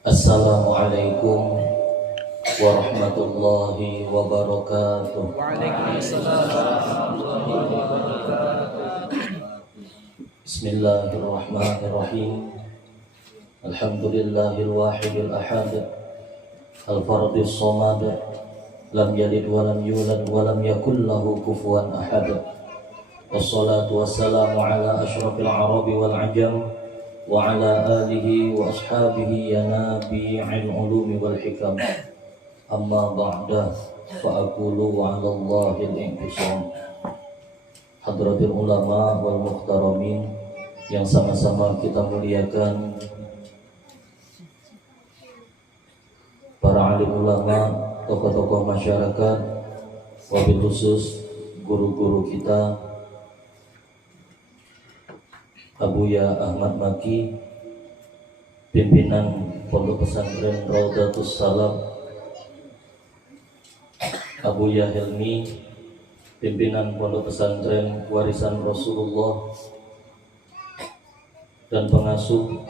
Assalamualaikum warahmatullahi wabarakatuh. Bismillahirrahmanirrahim. Alhamdulillahil wahidil ahad, al-fardis samad, lam yalid wa lam yulad wa lam yakul lahu kufuwan ahad. Wassalatu wassalamu ala asyrafil arabi wal ajam wa ala alihi wa ashabihi ya nabi'il ulumi wal hikam. Amma ba'da fa aqulu wa 'ala Allahil inqisam. Hadratul ulama wal muhtaramin yang sama-sama kita muliakan, para alim ulama, tokoh-tokoh masyarakat, wabil khusus guru-guru kita, Abuya Ahmad Maki, pimpinan Pondok Pesantren Raudatus Salam, Abuya Helmi, pimpinan Pondok Pesantren Warisan Rasulullah, dan pengasuh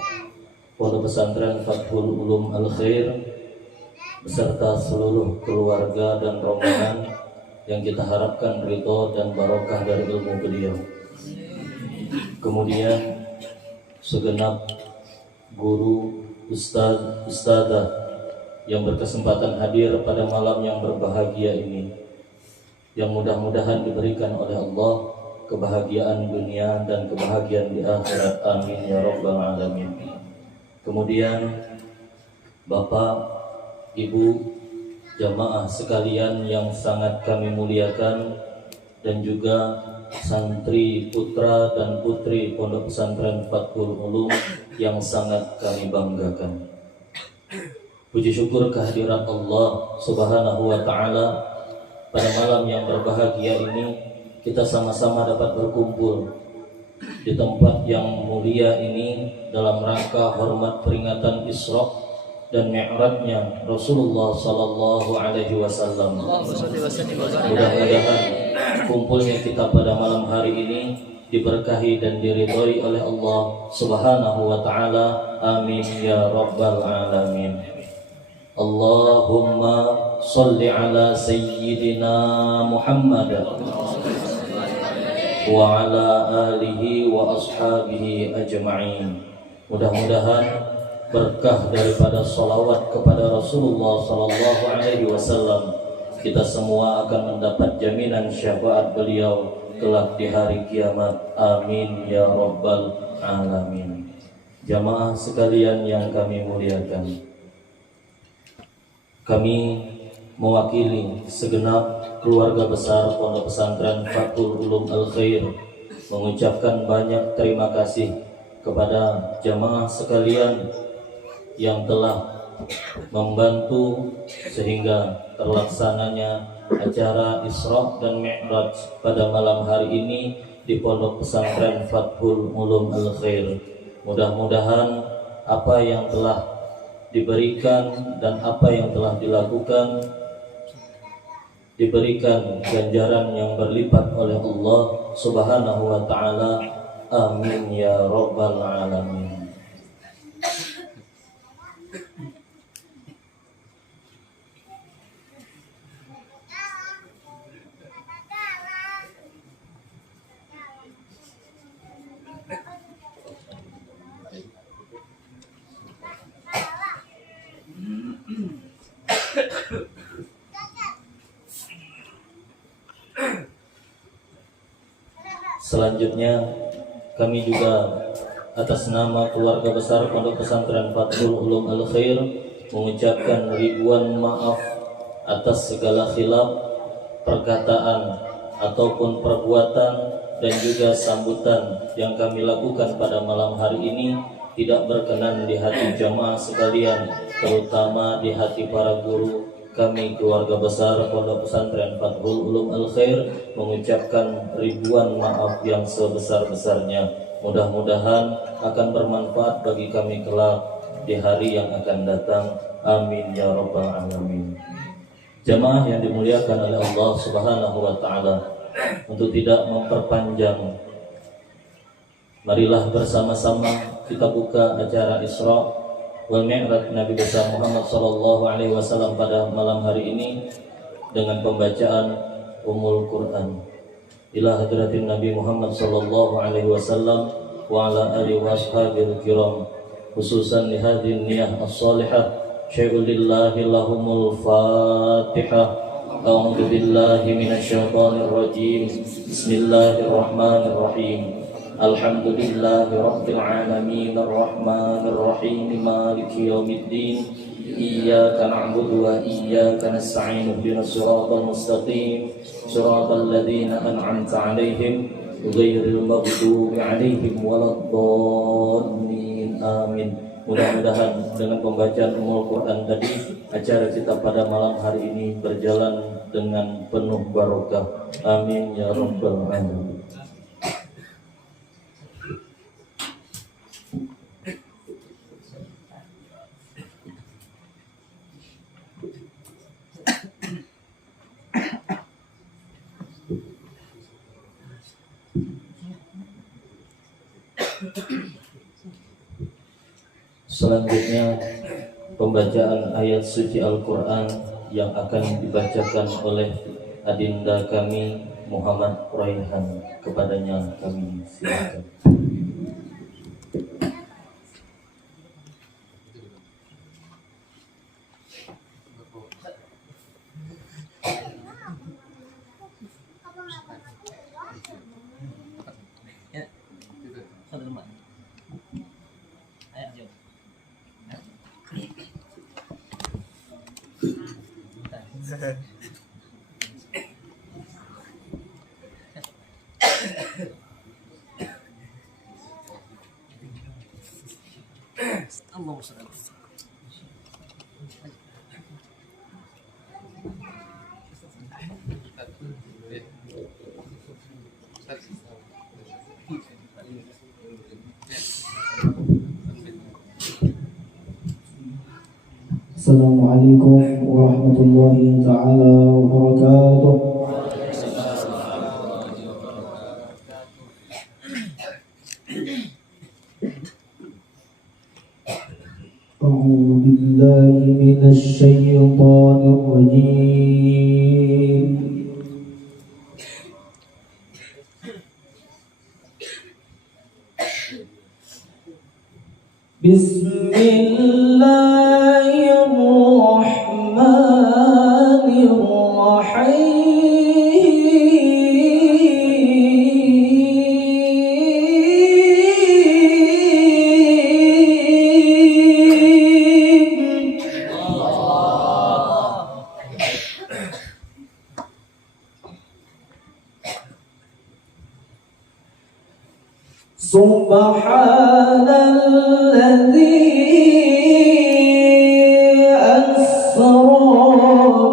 Pondok Pesantren Fathul Ulum Al-Khair, beserta seluruh keluarga dan rombongan yang kita harapkan ridho dan barokah dari ilmu beliau. Kemudian segenap guru, ustaz, ustazah yang berkesempatan hadir pada malam yang berbahagia ini, yang mudah-mudahan diberikan oleh Allah kebahagiaan dunia dan kebahagiaan di akhirat. Amin ya rabbal alamin. Kemudian Bapak, Ibu, jamaah sekalian yang sangat kami muliakan, dan juga santri putra dan putri Pondok Pesantren Fathul Ulum yang sangat kami banggakan. Puji syukur kehadirat Allah Subhanahu wa taala, pada malam yang berbahagia ini kita sama-sama dapat berkumpul di tempat yang mulia ini dalam rangka hormat peringatan Isra dan Mi'rajnya Rasulullah sallallahu alaihi wasallam. Mudah-mudahan kumpulnya kita pada malam hari ini diberkahi dan diridhoi oleh Allah Subhanahu wa taala. Amin ya rabbal alamin. Allahumma shalli ala sayyidina Muhammad wa ala alihi wa ashabihi ajma'in. Mudah-mudahan berkah daripada salawat kepada Rasulullah sallallahu alaihi wasallam, kita semua akan mendapat jaminan syafaat beliau kelak di hari kiamat. Amin ya rabbal alamin. Jamaah sekalian yang kami muliakan, kami mewakili segenap keluarga besar Pondok Pesantren Fathul Ulum Al-Khair mengucapkan banyak terima kasih kepada jamaah sekalian yang telah membantu sehingga terlaksananya acara Isra dan Mi'raj pada malam hari ini di Pondok Pesantren Fathul Ulum Al-Khair. Mudah-mudahan apa yang telah diberikan dan apa yang telah dilakukan diberikan ganjaran yang berlipat oleh Allah Subhanahu wa taala. Amin ya rabbal alamin. Selanjutnya kami juga atas nama keluarga besar Pondok Pesantren Fathul Ulum Al-Khair mengucapkan ribuan maaf atas segala khilaf, perkataan ataupun perbuatan dan juga sambutan yang kami lakukan pada malam hari ini tidak berkenan di hati jamaah sekalian, terutama di hati para guru. Kami keluarga besar Pondok Pesantren Fathul Ulum Al-Khair mengucapkan ribuan maaf yang sebesar-besarnya. Mudah-mudahan akan bermanfaat bagi kami kelak di hari yang akan datang. Amin ya rabbal alamin. Jamaah yang dimuliakan oleh Allah Subhanahu wa taala, untuk tidak memperpanjang, marilah bersama-sama kita buka acara Isra wal mi'raj Nabi besar Muhammad sallallahu alaihi wasallam pada malam hari ini dengan pembacaan Ummul Quran ila hadratin Nabi Muhammad sallallahu alaihi wasallam wa ala alihi washabil kiram, khususan li hadhihi niyah as-salihah syai'ul lillahi lahumul fatihah. A'udzu billahi minasyaitonir rajim. Bismillahirrahmanirrahim. Alhamdulillahi rabbil alamin arrahmanir rahim maliki yaumiddin. Iyyaka na'budu wa iyyaka nasta'in ihdinas siratal mustaqim siratal ladzina an'amta 'alaihim ghairil maghdubi 'alaihim waladdallin. Amin. Mudah-mudahan dengan pembacaan Ummul Quran tadi, acara kita pada malam hari ini berjalan dengan penuh barokah. Amin ya rabbal alamin. Selanjutnya pembacaan ayat suci Al-Quran yang akan dibacakan oleh adinda kami Muhammad Raihan. Kepadanya kami silakan. Assalamualaikum warahmatullahi ta'ala wabarakatuh. A'udzu billahi minasy syaithanir rajim. Subhanalladzi asra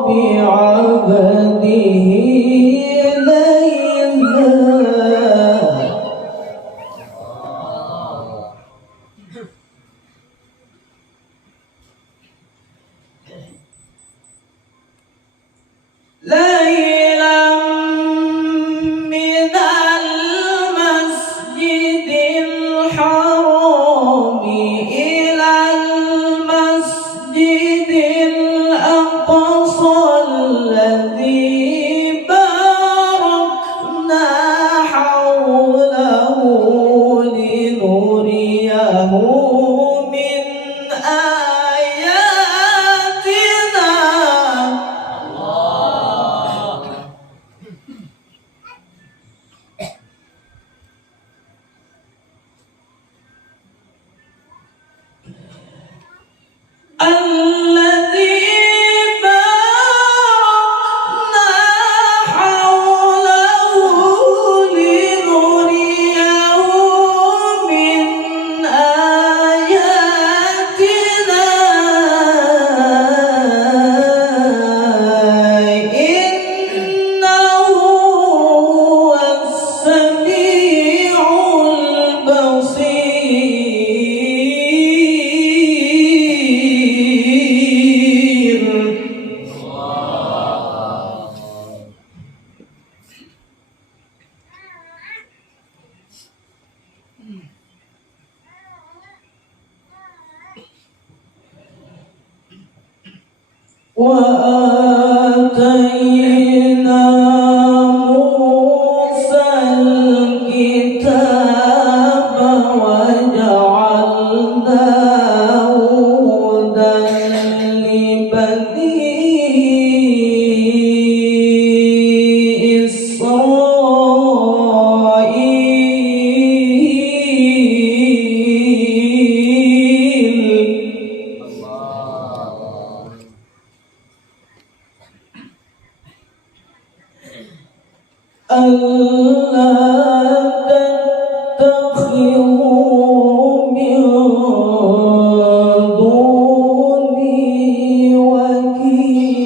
bi'abdihi laylan minal masjidil haram وآتينا موسى الكتاب وجعلناه هدى لبني ألا تتخذوا من دوني وكيلا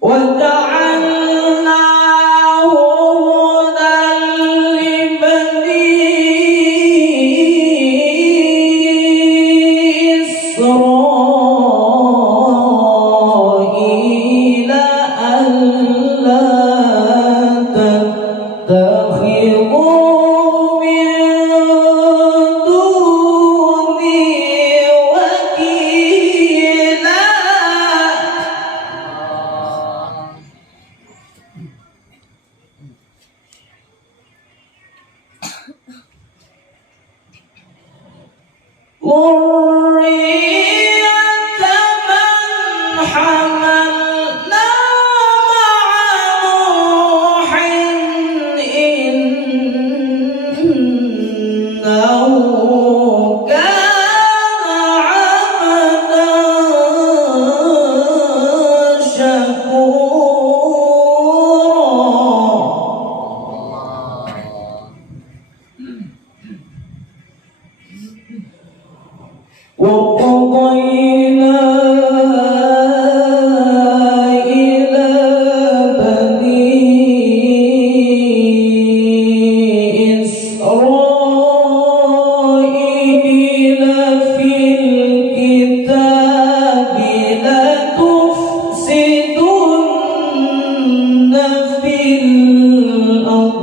وجعلناه هدى لبني إسرائيل ألا تتخذوا من دوني وكيلا ذرية من حملنا مع نوح إنه كان عبدا شكورا وقضينا إلى بني إسرائيل في الكتاب لتفسدن في الأرض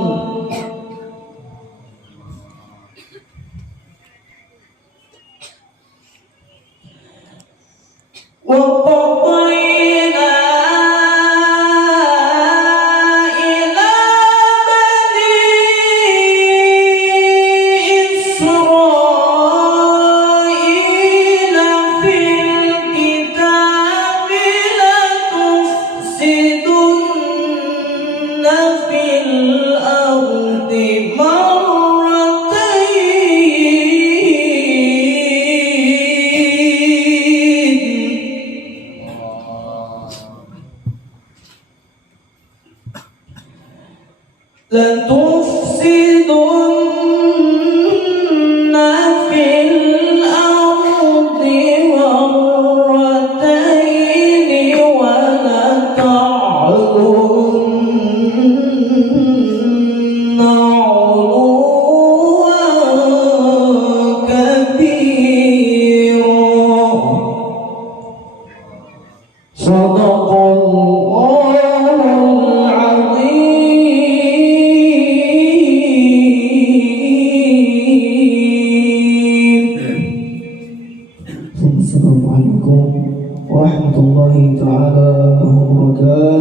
وقضينا إلى بني إسرائيل في الكتاب لتفسدن في الأرض لتفسدن في الأرض مرتين ولتعلن علوا كبيرا صدق الله العظيم. السلام عليكم ورحمة الله تعالى وبركاته.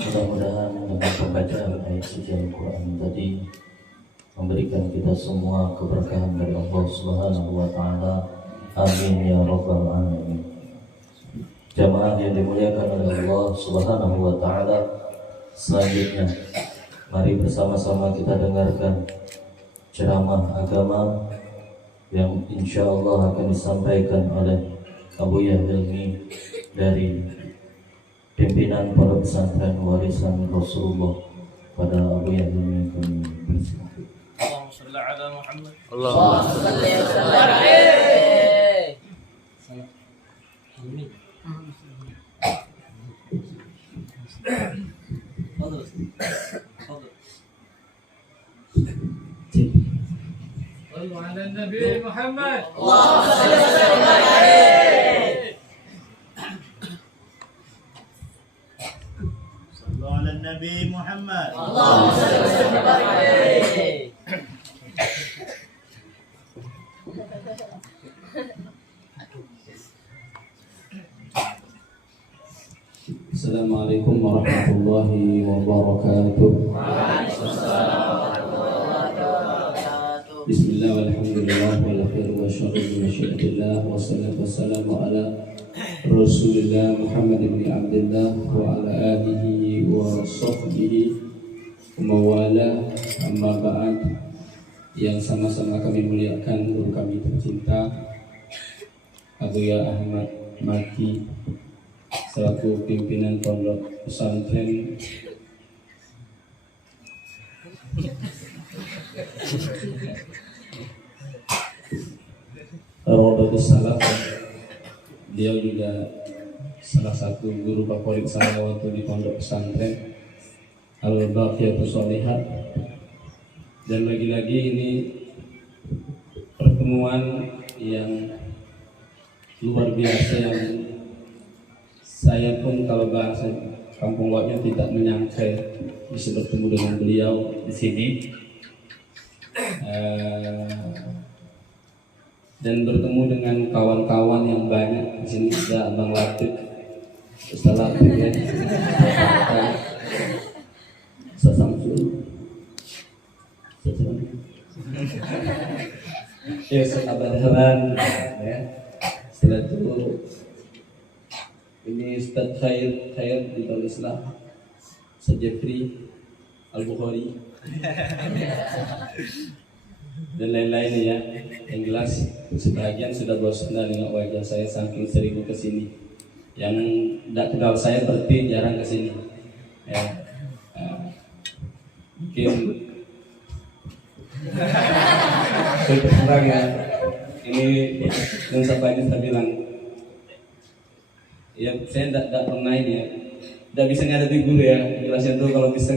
Mudah-mudahan dengan pembacaan ayat suci Al-Quran tadi memberikan kita semua keberkahan dari Allah Subhanahu wa Ta'ala. Amin ya Rabbal Alamin. Jamaah yang dimuliakan oleh Allah Subhanahu wa Ta'ala, selanjutnya mari bersama-sama kita dengarkan ceramah agama yang insya Allah akan disampaikan oleh Abu Yahilmi dari pimpinan Pondok Pesantren Warisan Rasulullah. Pada Abu Yahilmi kami bersilakan. Allahumma shalli ala Muhammad. Allahumma salli wa sallim alaihi. صلوا على النبي محمد. صلوا على النبي محمد. Assalamualaikum warahmatullahi wabarakatuh. Bismillah walhamdulillah wal khairu wa syarru min masyiatillah wassalatu wassalamu ala Rasulillah Muhammad ibn Abdullah wa ala alihi wa sahbihi wa mawala, amma ba'd. Yang sama-sama kami muliakan guru kami tercinta Abuya Ahmad Maki selaku pimpinan pondok pesantren Rodotus Salaf. Dia juga salah satu guru favorit saya waktu di pondok pesantren Al-Baqiyatus Shalihat. Dan lagi-lagi ini pertemuan yang luar biasa yang saya pun kalau bahasa kampung Waknya tidak menyangka bisa bertemu dengan beliau di sini. Dan bertemu dengan kawan-kawan yang banyak di sini. Ada Abang Latif, Ustaz Latif ya, Ustaz Samsul, ya Ustaz Abadharan ya. Setelah itu ini Ustaz Khair di Darul Islam, Ustaz Jeffrey Al-Bukhari dan lain-lain ya. Yang jelas sebagian sudah bosan dengan wajah saya saking sering kesini. Yang tidak kenal saya berarti jarang kesini ya. Mungkin saya terang ya. Ini yang saya bilang ya, saya tidak pernah ini ya, tidak bisa ngadati guru ya. Jelasnya tuh kalau bisa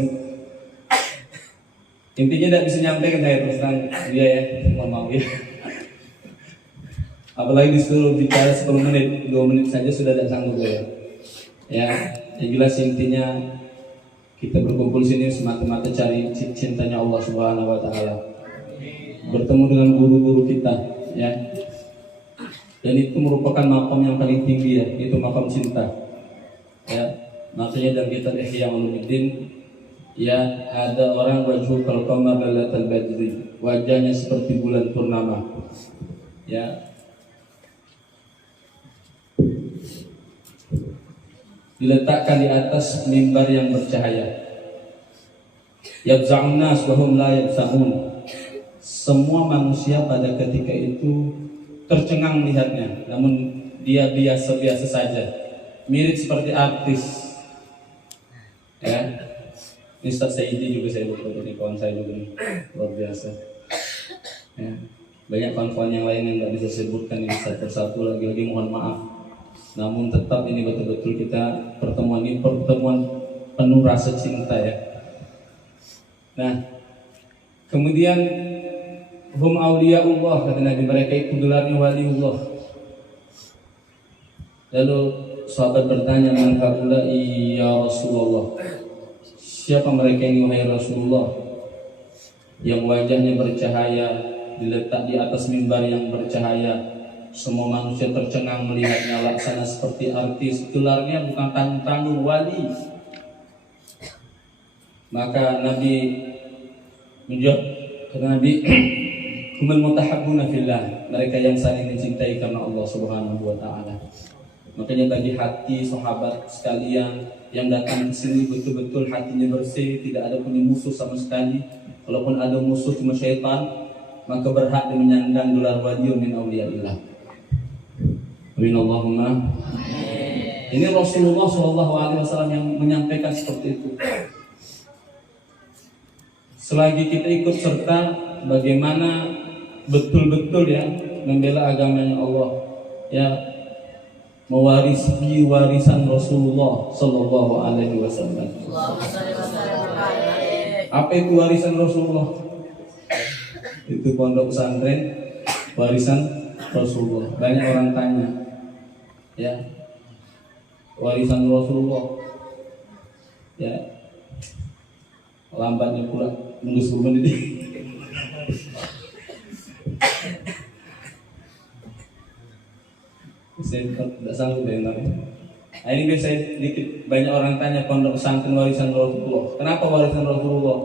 intinya tidak bisa nyampaikan saya terus terang dia ya, mohon maaf ya. Apalagi disuruh bicara 10 menit, 2 menit saja sudah tidak sanggup ya. Ya, yang jelas intinya kita berkumpul sini semata-mata cari cintanya Allah Subhanahu Wa Taala, bertemu dengan guru-guru kita ya. Dan itu merupakan makam yang paling tinggi ya, itu makam cinta ya. Makanya dalam kitab Ihya Ulumuddin ya, ada orang wajhu kal qamar lailatal badri, wajahnya seperti bulan purnama ya. Diletakkan di atas mimbar yang bercahaya. Yabza'un nas wa hum la yabza'un. Semua manusia pada ketika itu tercengang melihatnya, namun dia biasa-biasa saja, mirip seperti artis ya. Ini Ustaz Saidi juga saya lupa, ini kawan saya juga nih, luar biasa ya. Banyak kawan-kawan yang lain yang nggak bisa sebutkan ini satu persatu, lagi-lagi mohon maaf. Namun tetap ini betul-betul kita pertemuan ini pertemuan penuh rasa cinta ya. Nah, kemudian hum auliyaullah, kata Nabi, mereka itu gelarnya waliullah. Lalu sahabat bertanya, man haula'i ya Rasulullah, siapa mereka ini wahai Rasulullah? Yang wajahnya bercahaya, diletak di atas mimbar yang bercahaya, semua manusia tercengang melihatnya, laksana seperti artis, gelarnya bukan tanggung-tanggung, wali. Maka Nabi menjawab, kata Nabi, humul mutahabbuna fillah, mereka yang saling mencintai karena Allah Subhanahu Wa Taala. Makanya bagi hati sahabat sekalian yang datang ke sini betul-betul hatinya bersih, tidak ada punya musuh sama sekali. Walaupun ada musuh cuma syaitan, maka berhak menyandang gelar waliun min auliyaillah. Amin Allahumma. Ini Rasulullah SAW yang menyampaikan seperti itu. Selagi kita ikut serta bagaimana betul-betul ya membela agamanya Allah ya, mewarisi warisan Rasulullah Sallallahu Alaihi Wasallam. Apa itu warisan Rasulullah? Itu pondok pesantren warisan Rasulullah. Banyak orang tanya, ya, warisan Rasulullah, ya, lambatnya pula nunggu 10 menit. Saya tidak sanggup dengar. Nah, ini biasa dikit, banyak orang tanya pondok pesantren warisan Rasulullah. Kenapa warisan Rasulullah?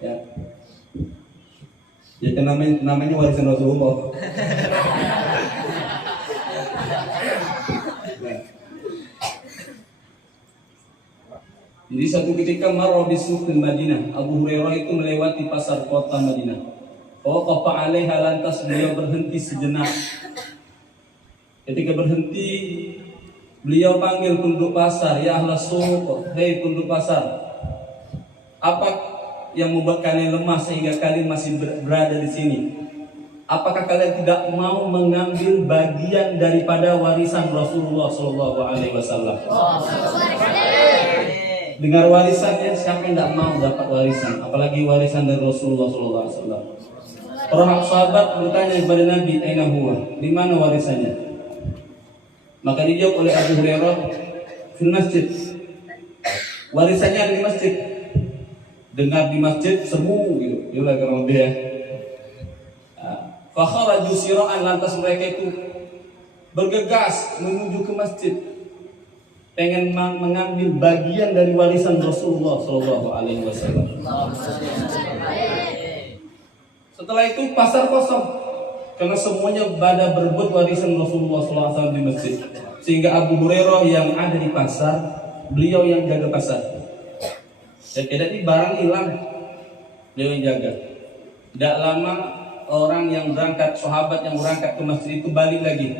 Ya, ya kan namanya warisan Rasulullah. Nah. Jadi satu ketika marra bisuqil Madinah, Abu Hurairah itu melewati pasar kota Madinah. Waqafa 'alaiha, lantas beliau berhenti sejenak. Ketika berhenti, beliau panggil penduduk pasar, ya ahlas suq, hei penduduk pasar, apa yang membuat kalian lemah sehingga kalian masih berada di sini? Apakah kalian tidak mau mengambil bagian daripada warisan Rasulullah Shallallahu Alaihi Wasallam? Dengar warisannya, siapa yang tidak mau dapat warisan? Apalagi warisan dari Rasulullah Shallallahu Alaihi Wasallam. Para sahabat bertanya kepada Nabi, "Aina huwa?" Di mana warisannya? Maka dijawab oleh Abu Hurairah, "Fil masjid." Warisannya ada di masjid. Dengar di masjid semu gitu. Itulah kurang lebih ya. Fa kharaju sira'an, lantas mereka itu bergegas menuju ke masjid, pengen mengambil bagian dari warisan Rasulullah Shallallahu Alaihi Wasallam. Setelah itu pasar kosong karena semuanya pada berebut warisan Rasulullah SAW di masjid, sehingga Abu Hurairah yang ada di pasar, beliau yang jaga pasar. Jadi barang hilang, beliau yang jaga. Tidak lama orang yang berangkat, sahabat yang berangkat ke masjid itu balik lagi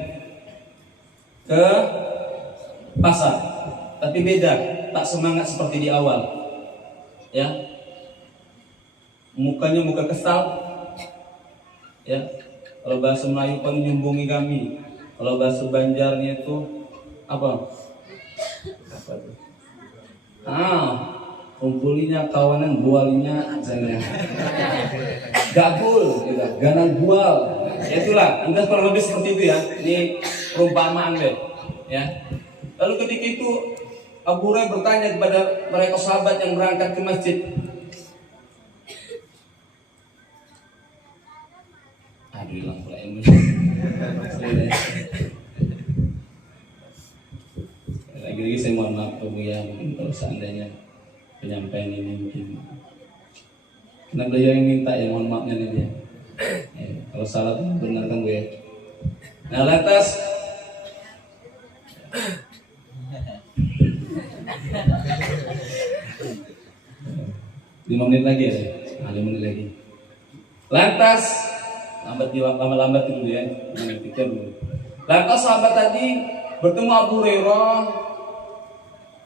ke pasar, tapi beda, tak semangat seperti di awal. Ya, mukanya muka kesal. Ya, kalau bahasa Melayu kan nyumbungi kami. Kalau bahasa Banjarnya itu apa? Kumpulinya kawanan, bualinya sana. Gabul, gitu. Ganal bual. Ya itulah, Anda kurang lebih seperti itu ya. Ini perumpamaan deh. Ya. Lalu ketika itu Abu Hurairah bertanya kepada mereka sahabat yang berangkat ke masjid, aduh hilang pula ilmu. Lagi-lagi saya mohon maaf Pak Buya, mungkin kalau seandainya penyampaian ini mungkin karena beliau yang minta ya, mohon maafnya nih dia. Ya, kalau salah benar kan Bu ya. Nah lantas lima menit lagi ya, 5 menit lagi. Lantas lambat dulu ya, pikir dulu. Lantas sahabat tadi bertemu Abu Hurairah,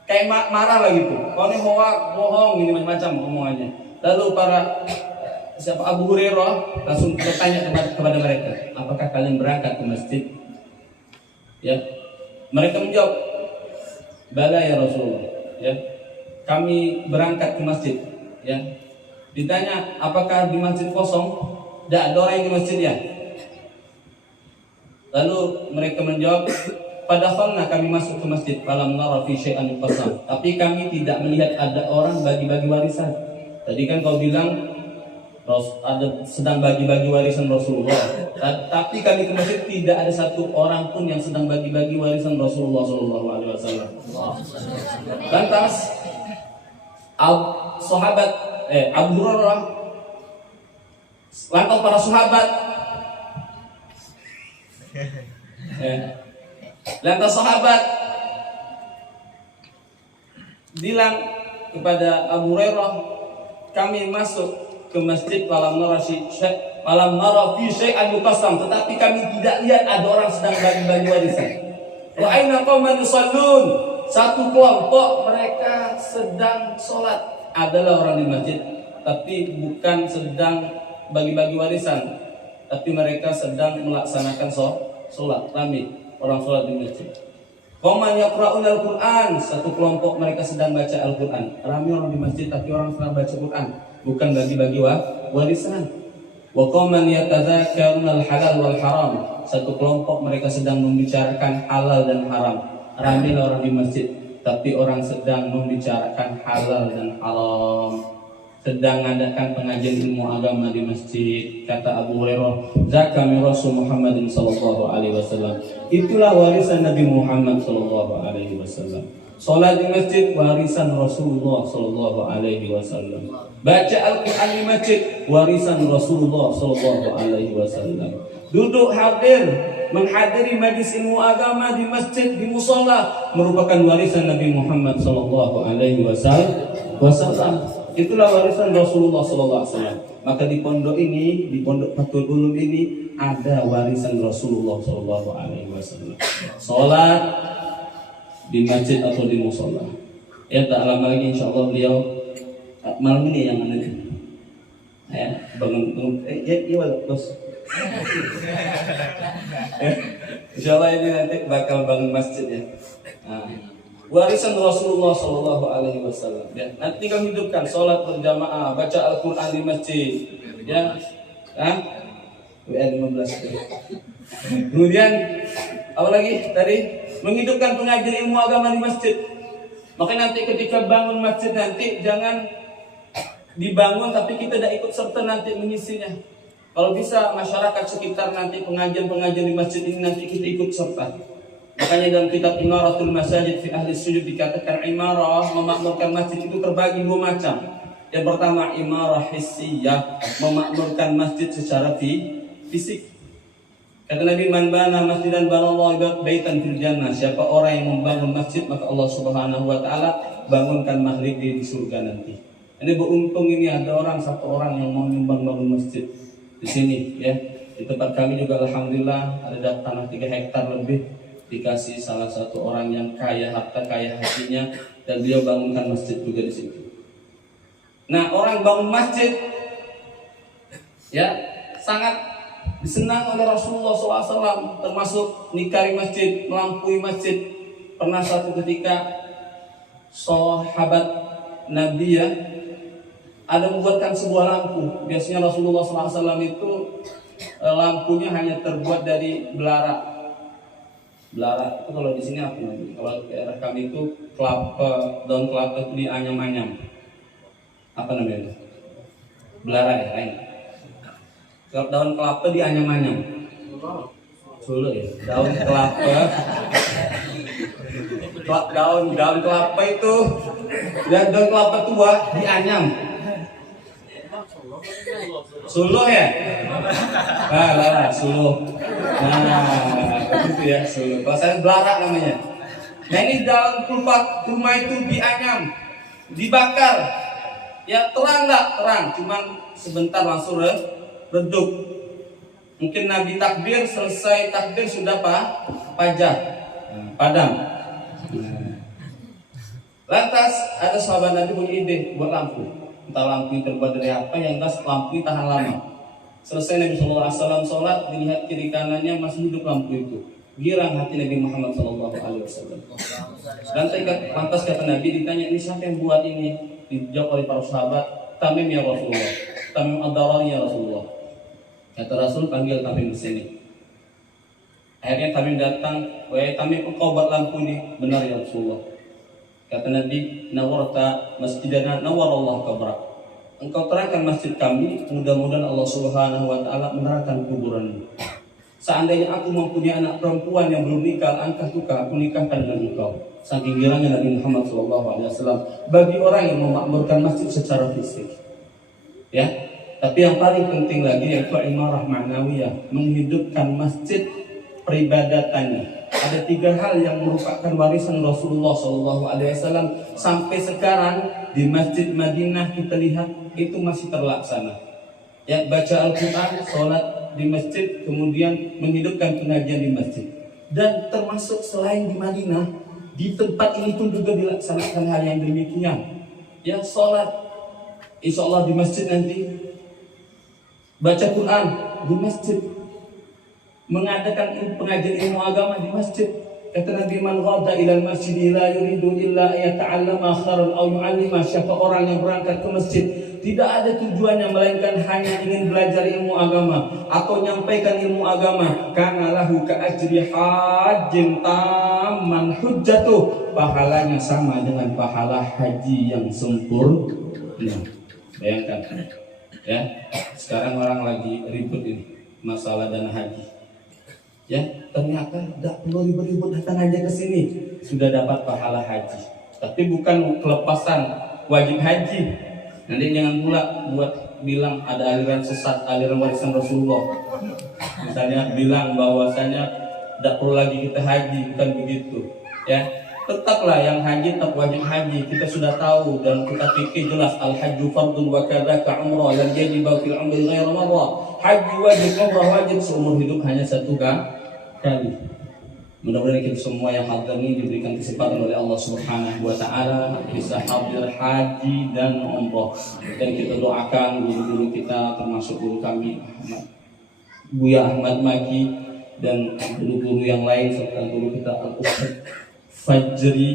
kayak marah lagi tuh. Kau ini bohong, gini macam-macam omongannya. Lalu siapa Abu Hurairah langsung bertanya kepada mereka, apakah kalian berangkat ke masjid? Ya, mereka menjawab, bala ya Rasulullah. Ya, kami berangkat ke masjid. Ya, ditanya apakah di masjid kosong? Tidak ada orang di masjid ya. Lalu mereka menjawab, padahal kami masuk ke masjid, falam nara fi syai'an yuqassam. Tapi kami tidak melihat ada orang bagi-bagi warisan. Tadi kan kau bilang ada sedang bagi-bagi warisan Rasulullah. Tapi kami ke masjid tidak ada satu orang pun yang sedang bagi-bagi warisan Rasulullah SAW. Lantas sahabat Abu Hurairah, lantas para sahabat, lantas sahabat bilang kepada Abu Hurairah, kami masuk ke masjid falam nara fi syai'an yuqassam, tetapi kami tidak lihat ada orang sedang bagi-bagi warisan. Wa aina qauman yusallun, satu kelompok mereka sedang sholat, adalah orang di masjid tapi bukan sedang bagi-bagi warisan, tapi mereka sedang melaksanakan sholat. Rame orang sholat di masjid. Qauman yaqra'un al-Qur'an, satu kelompok mereka sedang baca Al-Qur'an. Rame orang di masjid tapi orang sedang baca Qur'an, bukan bagi-bagi warisan. Wa qauman yatadzakaruna al-halal wal haram. Satu kelompok mereka sedang membicarakan halal dan haram. Ramai orang di masjid, tapi orang sedang membicarakan halal dan haram. Sedang mengadakan pengajian ilmu agama di masjid. Kata Abu Hurairah, zakami Rasul Muhammad sallallahu alaihi wasallam. Itulah warisan Nabi Muhammad sallallahu alaihi wasallam. Salat di masjid warisan Rasulullah sallallahu alaihi wasallam. Baca Al-Qur'an di masjid warisan Rasulullah sallallahu alaihi wasallam. Duduk hadir menghadiri majlis ilmu agama di masjid, di musala, merupakan warisan Nabi Muhammad sallallahu alaihi wasallam. Itulah warisan Rasulullah sallallahu alaihi wasallam. Maka di pondok ini, di pondok Fathul Ulum ini ada warisan Rasulullah sallallahu alaihi wasallam. Salat di masjid atau di musala. Ya, tak lama lagi insyaallah beliau malam ini yang ada. Ya, bangun ya bos. Insyaallah ini nanti bakal bangun masjid ya. Nah, warisan Rasulullah sallallahu alaihi wasallam ya. Nanti tinggal hidupkan salat berjamaah, baca Al-Qur'an di masjid ya. WN 15. Kemudian apa lagi tadi? Menghidupkan pengajian ilmu agama di masjid. Maka nanti ketika bangun masjid nanti jangan dibangun tapi kita tidak ikut serta nanti mengisinya. Kalau bisa masyarakat sekitar nanti pengajian-pengajian di masjid ini nanti kita ikut serta. Makanya dalam kitab Imaratul Masajid fi Ahli Sujud dikatakan imarah memakmurkan masjid itu terbagi dua macam. Yang pertama imarah hissiyah, memakmurkan masjid secara fisik. Kata Nabi, man bana masjidan banallahu baitan fil jannah. Siapa orang yang membangun masjid maka Allah Subhanahu wa taala bangunkan mahlik di surga nanti. Ini beruntung ini ada satu orang yang mau nyumbang bangun masjid di sini ya. Di tempat kami juga alhamdulillah ada tanah 3 hektar lebih dikasih salah satu orang yang kaya harta kaya hatinya dan beliau bangunkan masjid juga di situ. Nah, orang bangun masjid ya sangat disenang oleh Rasulullah SAW, termasuk nikari masjid, melampui masjid. Pernah satu ketika sahabat Nabi ya ada membuatkan sebuah lampu. Biasanya Rasulullah SAW itu lampunya hanya terbuat dari belara. Belara itu kalau di sini apa namanya? Kalau daerah kami itu kelapa, daun kelapa itu dianyam-anyam. Apa namanya? Belara ya, lain. Daun kelapa dianyam-anyam. Solo ya. Daun kelapa. Daun kelapa itu dan daun kelapa tua dianyam. Solo ya? Lara, Solo. Nah, itu ya Solo. Kalau saya belara namanya. Nah ini daun kurma itu dianyam, dibakar. Ya terang nggak? Terang, cuman sebentar langsung redup. Mungkin Nabi takbir, selesai takbir sudah padam. Lantas ada sahabat Nabi punya ide buat lampu. Entah lampu yang terbuat dari apa, yang jelas lampu tahan lama. Selesai Nabi SAW sholat, dilihat kiri kanannya masih hidup lampu itu. Girang hati Nabi Muhammad SAW. Lantas kata Nabi, ditanya ini siapa yang buat ini? Dijawab oleh para sahabat, Tamim ya Rasulullah, Tamim ad-Darani ya Rasulullah. Kata Rasul, panggil Tamim ke sini. Akhirnya Tamim datang, wahai Tamim, engkau buat lampu ini? Benar ya Rasulullah. Kata Nabi, nawarta masjidana nawarallahu kabrak. Engkau terangkan masjid kami, mudah-mudahan Allah Subhanahu wa taala menerangkan kuburanmu. Seandainya aku mempunyai anak perempuan yang belum nikah, angkat tukar, aku nikahkan dengan engkau. Saking girangnya Nabi Muhammad SAW bagi orang yang memakmurkan masjid secara fisik. Ya, tapi yang paling penting lagi yaitu imarah ma'nawiyah, menghidupkan masjid peribadatannya. Ada 3 hal yang merupakan warisan Rasulullah SAW sampai sekarang di Masjid Madinah kita lihat itu masih terlaksana. Ya, baca Al-Quran, sholat di masjid, kemudian menghidupkan pengajian di masjid. Dan termasuk selain di Madinah, di tempat ini pun juga dilaksanakan hal yang demikian. Ya, sholat, insya Allah di masjid nanti, baca Quran di masjid, mengadakan pengajian ilmu agama di masjid. Kata Nabi, man ghada ilal masjid la yuridu illa ayata'allama khairan aw yu'allima. Siapa orang yang berangkat ke masjid tidak ada tujuannya melainkan hanya ingin belajar ilmu agama atau menyampaikan ilmu agama, kana lahu ka ajri hajjin tamman hujjatuh, pahalanya sama dengan pahala haji yang sempurna. Bayangkan ya, sekarang orang lagi ribut ini masalah dana haji. Ya, ternyata tidak perlu ribut-ribut, datang aja ke sini sudah dapat pahala haji. Tapi bukan kelepasan wajib haji. Nanti jangan pula buat bilang ada aliran sesat, aliran warisan Rasulullah. Misalnya bilang bahwasanya tidak perlu lagi kita haji, bukan begitu. Ya, tetaplah yang haji tetap wajib haji. Kita sudah tahu dan kita fikir jelas al-hajju fardun wa kadzaka umrah lan yajibu fil umri ghairu marrah. Haji wajib, umrah wajib, seumur hidup hanya satu kali. Mudah-mudahan kita semua yang hadir ini diberikan kesempatan oleh Allah Subhanahu wa taala bisa hadir haji dan umrah. Dan kita doakan guru-guru kita, termasuk guru kami Buya Ahmad Maki dan guru-guru yang lain serta guru kita Al-Ustaz Fajri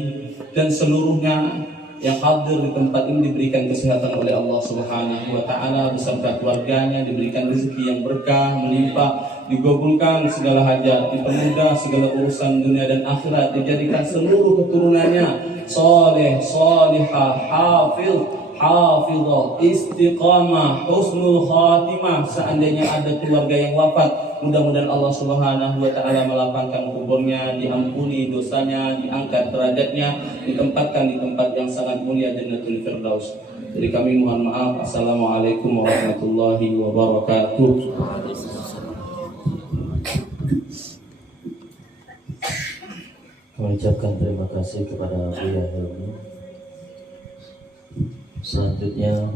dan seluruhnya yang hadir di tempat ini diberikan kesehatan oleh Allah Subhanahu wa taala beserta keluarganya, diberikan rezeki yang berkah, melimpah, digabulkan segala hajat, dipermudah segala urusan dunia dan akhirat, dijadikan seluruh keturunannya saleh, salihah, hafiz, hafizah, istiqamah, husnul khatimah. Seandainya ada keluarga yang wafat, mudah-mudahan Allah Subhanahu wa taala melapangkan kuburnya, diampuni dosanya, diangkat derajatnya, ditempatkan di tempat yang sangat mulia Jannatul Firdaus. Jadi kami mohon maaf. Assalamualaikum warahmatullahi wabarakatuh. Mengucapkan terima kasih kepada Buya Helmi. Selanjutnya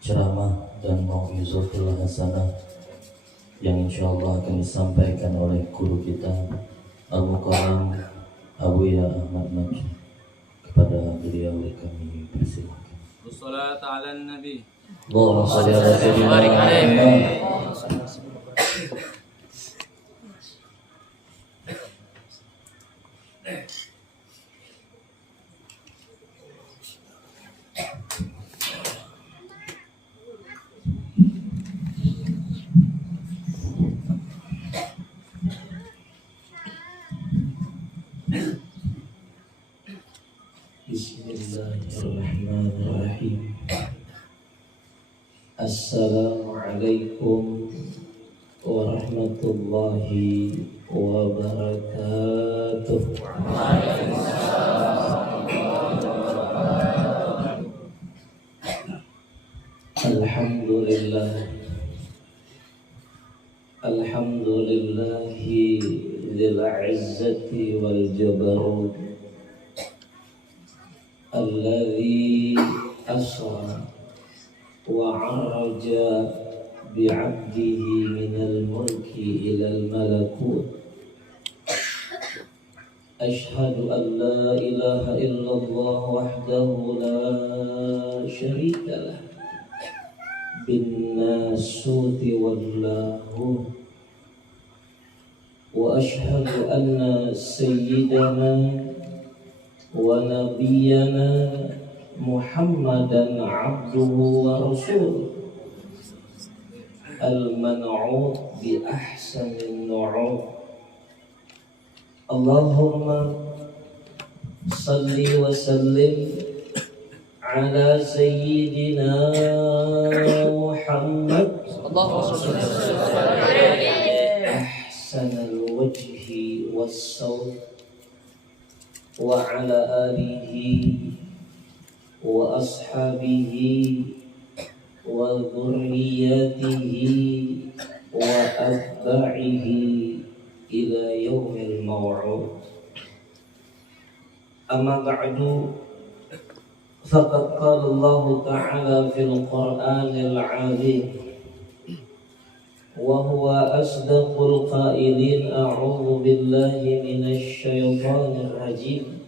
ceramah dan mau'izatul hasanah yang insyaallah akan disampaikan oleh guru kita Al-Mukarram Abuya Ahmad Maki. Kepada beliau kami persilakan. Wassalatu ala nabi. Allahumma shalli ala sayyidina Muhammad. Bismillahirrahmanirrahim. Assalamualaikum warahmatullahi wabarakatuh. Alhamdulillah, alhamdulillahi dzil izzati wal jabarut alladzi asra wa 'araja bi'abdihi minal mulki ilal malakut. Ashhadu an la ilaha illallah wahdahu la syarika lah bin nasuti wallahu, wa ashhadu anna sayyidana wa nabiyyana Muhammadan abduhu wa rasuluh al-man'ut bi ahsanin nu'ut. Allahumma salli wa sallim ala sayyidina Muhammad ahsanal wajhi was-sawt wa ala alihi wa ashabihi wa dhurriyyatihi wa atba'ihi ila yaumil maw'ud. Amma ba'du, faqad qala Allah ta'ala fil Qur'anil 'azim wa huwa asdaqul qailin, a'udzu billahi minasy syaithanir rajim.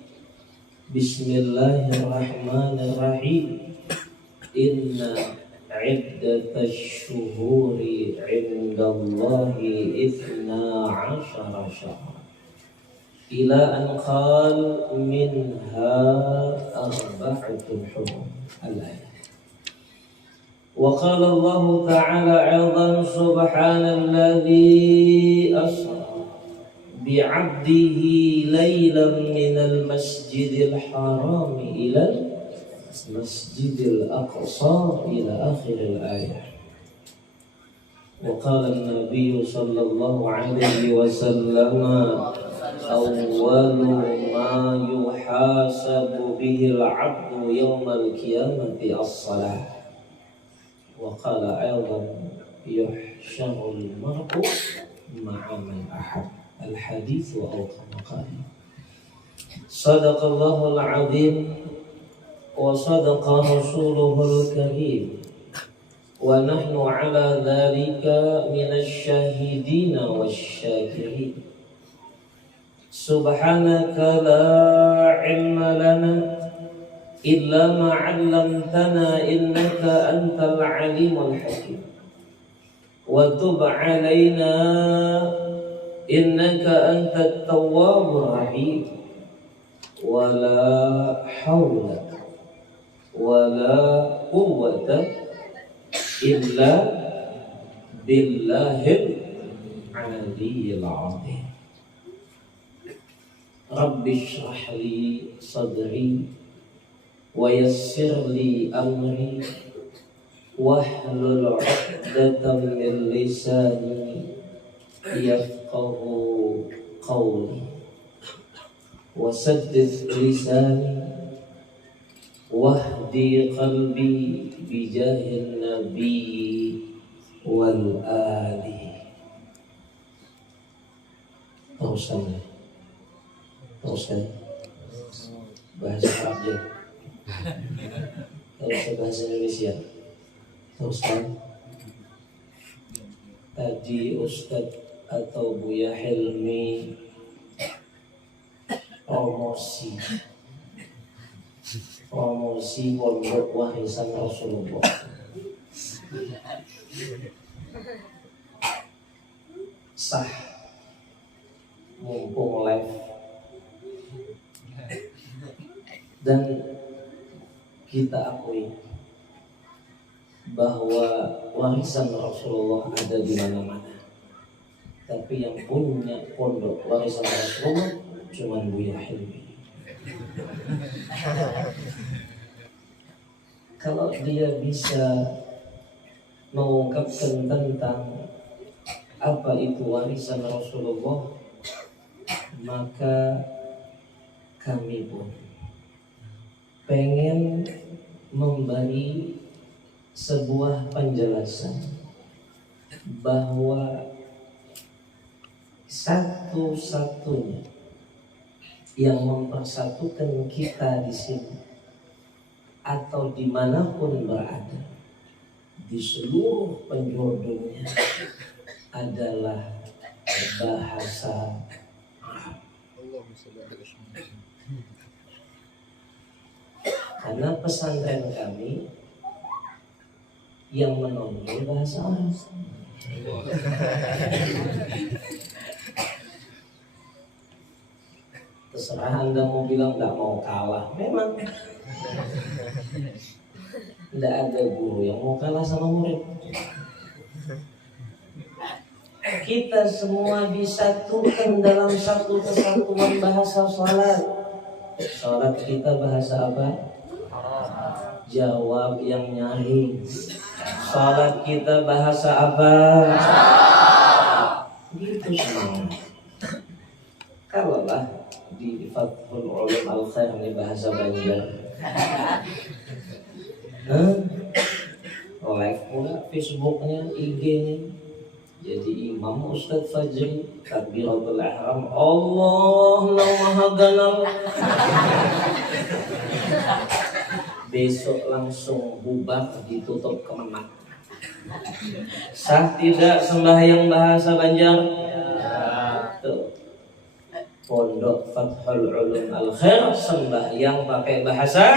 Bismillahirrahmanirrahim. Inna 'iddatash shuhuri 'indallahi 12 syahran إلى أن قال منها أربعة حرم الآية. وقال الله تعالى أيضا سبحان الذي أسرى بعبده ليلا من المسجد الحرام إلى المسجد الأقصى إلى آخر الآية. وقال النبي صلى الله عليه وسلم أول ما يحاسب به العبد يوم القيامة الصلاة. وقال أيضا يحشر المرء مع من أحب الحديث أو كما قال. صدق الله العظيم وصدق رسوله الكريم ونحن على ذلك من الشاهدين والشاكرين. سبحانك لا علم لنا إلا ما علمتنا إنك أنت العليم الحكيم. وتب علينا إنك أنت التواب الرحيم. ولا حول ولا قوة إلا بالله العلي العظيم. رب اشرح لي صدري ويسر لي أمري واحلل عقدة من لساني يفقه قولي وسدد لساني واهدي قلبي بجاه النبي والآل. Teruskan bahasa Arab, teruskan bahasa Indonesia. Teruskan. Tadi Ustadz atau Buya Hilmi promosi pondok warisan Rasulullah. Sah, mumpung live. Dan kita akui bahwa warisan Rasulullah ada di mana-mana. Tapi yang punya pondok warisan Rasulullah cuma Buya Hilmi. Kalau dia bisa mengungkapkan tentang apa itu warisan Rasulullah, maka kami pun pengen memberi sebuah penjelasan bahwa satu-satunya yang mempersatukan kita di sini atau dimanapun berada di seluruh penjuru dunia adalah bahasa Arab. Karena pesantren kami yang menonjol bahasa Arab. Terserah Anda mau bilang nggak mau kalah, memang tidak ada guru yang mau kalah sama murid. Kita semua disatukan dalam satu kesatuan bahasa salat. Salat kita bahasa apa? Jawab yang nyaring. Salat kita bahasa apa? Gitu semangat. Kalaulah di Fathul Ulum Al-Khair ini bahasa Banjar, live pula Facebooknya, IG-nya. Jadi Imam Ustadz Fajri Takbiratul Ihram, Allahu Maha Ganal. Besok langsung bubar, ditutup kemenak. Sah tidak sembahyang bahasa Banjar? Tuh. Pondok Fathul Ulum Al-Khair sembahyang pakai bahasa.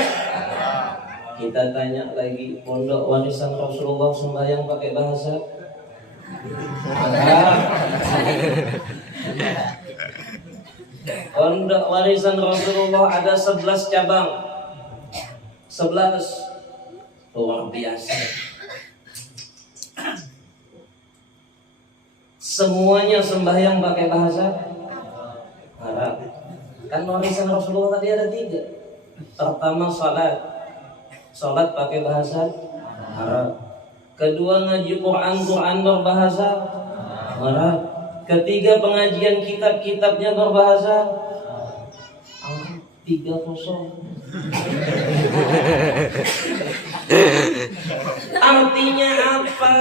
Kita tanya lagi, pondok warisan Rasulullah sembahyang pakai bahasa Pondok warisan Rasulullah ada 11 cabang. 11. Luar biasa. Semuanya sembahyang pakai bahasa Arab. Kan warisan Rasulullah tadi ada 3. Pertama salat. Salat pakai bahasa Arab. Kedua ngaji Quran berbahasa Arab. Ketiga pengajian kitab-kitabnya berbahasa Arab. 3-0. Artinya apa?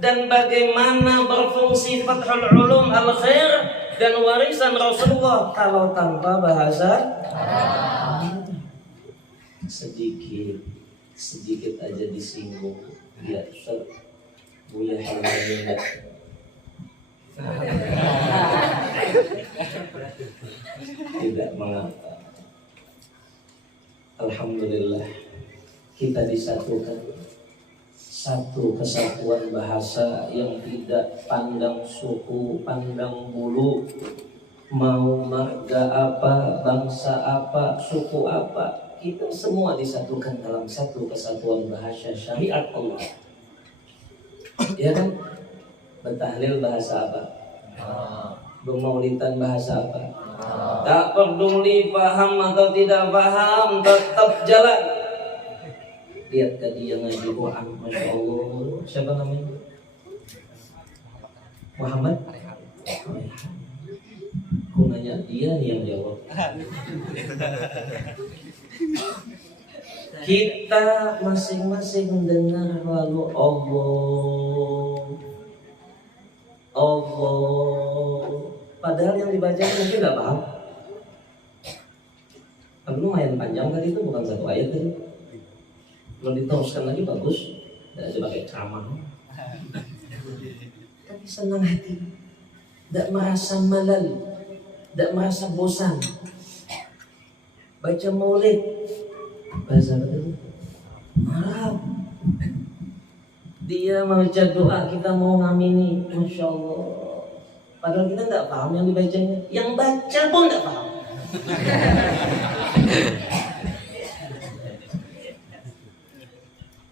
Dan bagaimana berfungsi Fathul Ulum Al-Khair dan warisan Rasulullah kalau tanpa bahasa Arab? Sedikit aja disinggung. Ya Ustaz, Buya Hilman tidak mengapa. Alhamdulillah kita disatukan satu kesatuan bahasa yang tidak pandang suku, pandang bulu, mau marga apa, bangsa apa, suku apa. Kita semua disatukan dalam satu kesatuan bahasa syariat Allah. Ya kan? Bertahlil bahasa apa? Bermaulidan bahasa apa? Tak peduli paham atau tidak paham, tetap jalan. Lihat tadi yang ngaji Quran, Masya Allah. Siapa namanya? Muhammad? Aku nanya dia nih yang jawab. Kita masing-masing dengar lalu Allah. Padahal yang dibaca mungkin nggak paham. Tapi lumayan panjang tadi itu, bukan satu ayat tadi. Kalau diteruskan lagi bagus, tidak sebagai ceramah. Tapi senang hati, tidak merasa malal, tidak merasa bosan. Baca maulid, bahasa Arab. Dia membaca doa, kita mau ngamini, Masya Allah. Padahal kita nggak paham yang dibacanya, yang baca pun nggak paham.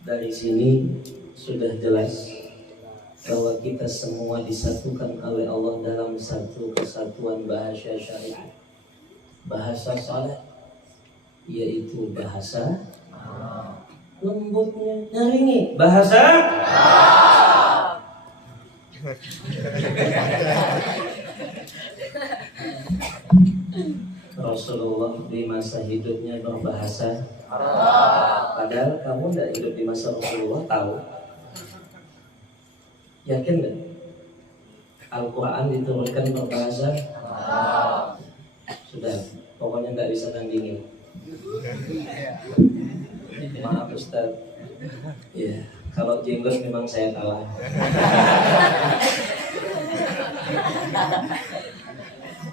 Dari sini sudah jelas bahwa kita semua disatukan oleh Allah dalam satu kesatuan bahasa syariat, bahasa salat, yaitu bahasa lembutnya nyaringi bahasa Rasulullah di masa hidupnya berbahasa Arab. Padahal kamu tidak hidup di masa Rasulullah, tahu? Yakin nggak? Al-Quran diturunkan berbahasa Arab. Sudah, pokoknya nggak bisa nandingin. Maaf Ustaz. Ya, kalau jenggot memang saya kalah.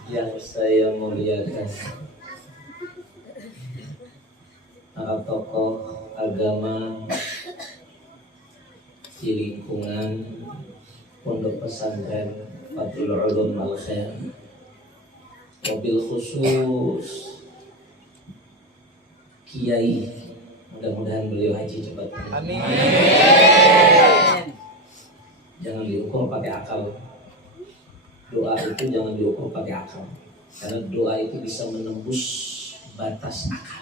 Yang saya muliakan, para tokoh agama di lingkungan Pondok Pesantren Fathul Ulum Al-Khair, mobil khusus Kiai, mudah-mudahan beliau haji cepat. Amin. Jangan diukur pakai akal. Doa itu jangan diukur pakai akal, karena doa itu bisa menembus batas akal.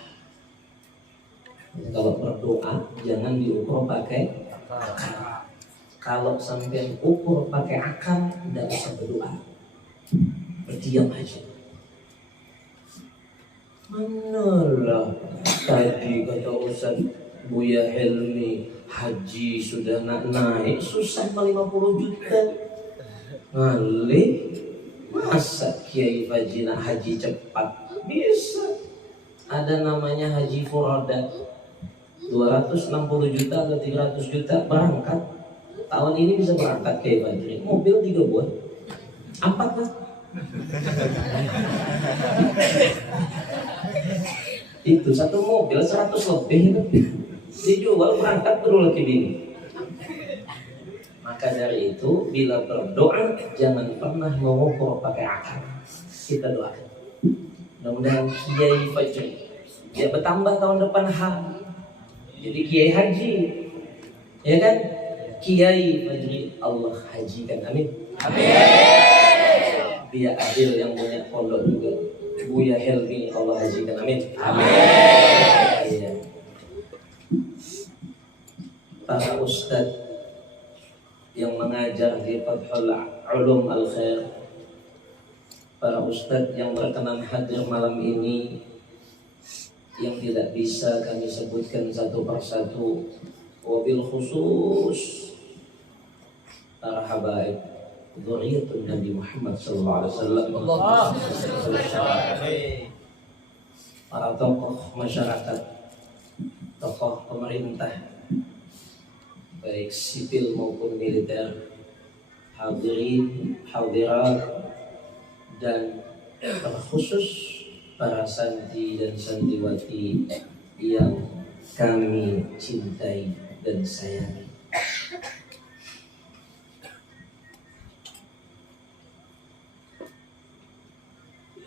Jadi kalau berdoa jangan diukur pakai akal. Kalau sampai ukur pakai akal, tidak bisa berdoa, berdiam aja. Manalah tadi kata Ustaz Buya Helmi, haji sudah naik susah 50 juta. Ngalih, masa Kiai Fajina haji cepat? Bisa. Ada namanya haji furada, 260 juta atau 300 juta berangkat. Tahun ini bisa berangkat Kiai Fajina, mobil 3 buah, 4 lah. Itu satu mobil 100 lebih itu dijual, berangkat terus lagi bini. Maka dari itu bila berdoa jangan pernah mengukur pakai akal. Kita doakan. Mudah-mudahan Kiai Fajri dia bertambah tahun depan jadi Kiai Haji, ya kan? Kiai Fajri Allah hajikan, amin. Biar Adil yang punya pondok juga, Buya Helmi Allah hajikan, amin. Iya. Para ustadz yang mengajar di Fathul Ulum Al Khair, para ustadz yang berkenan hadir malam ini, yang tidak bisa kami sebutkan satu persatu, wabil khusus para habaib dzurriyyatun Nabi Muhammad sallallahu alaihi wasallam, para tokoh masyarakat, tokoh pemerintah baik sipil maupun militer, hadirin, hadirat, dan terkhusus para santri dan santriwati yang kami cintai dan sayangi.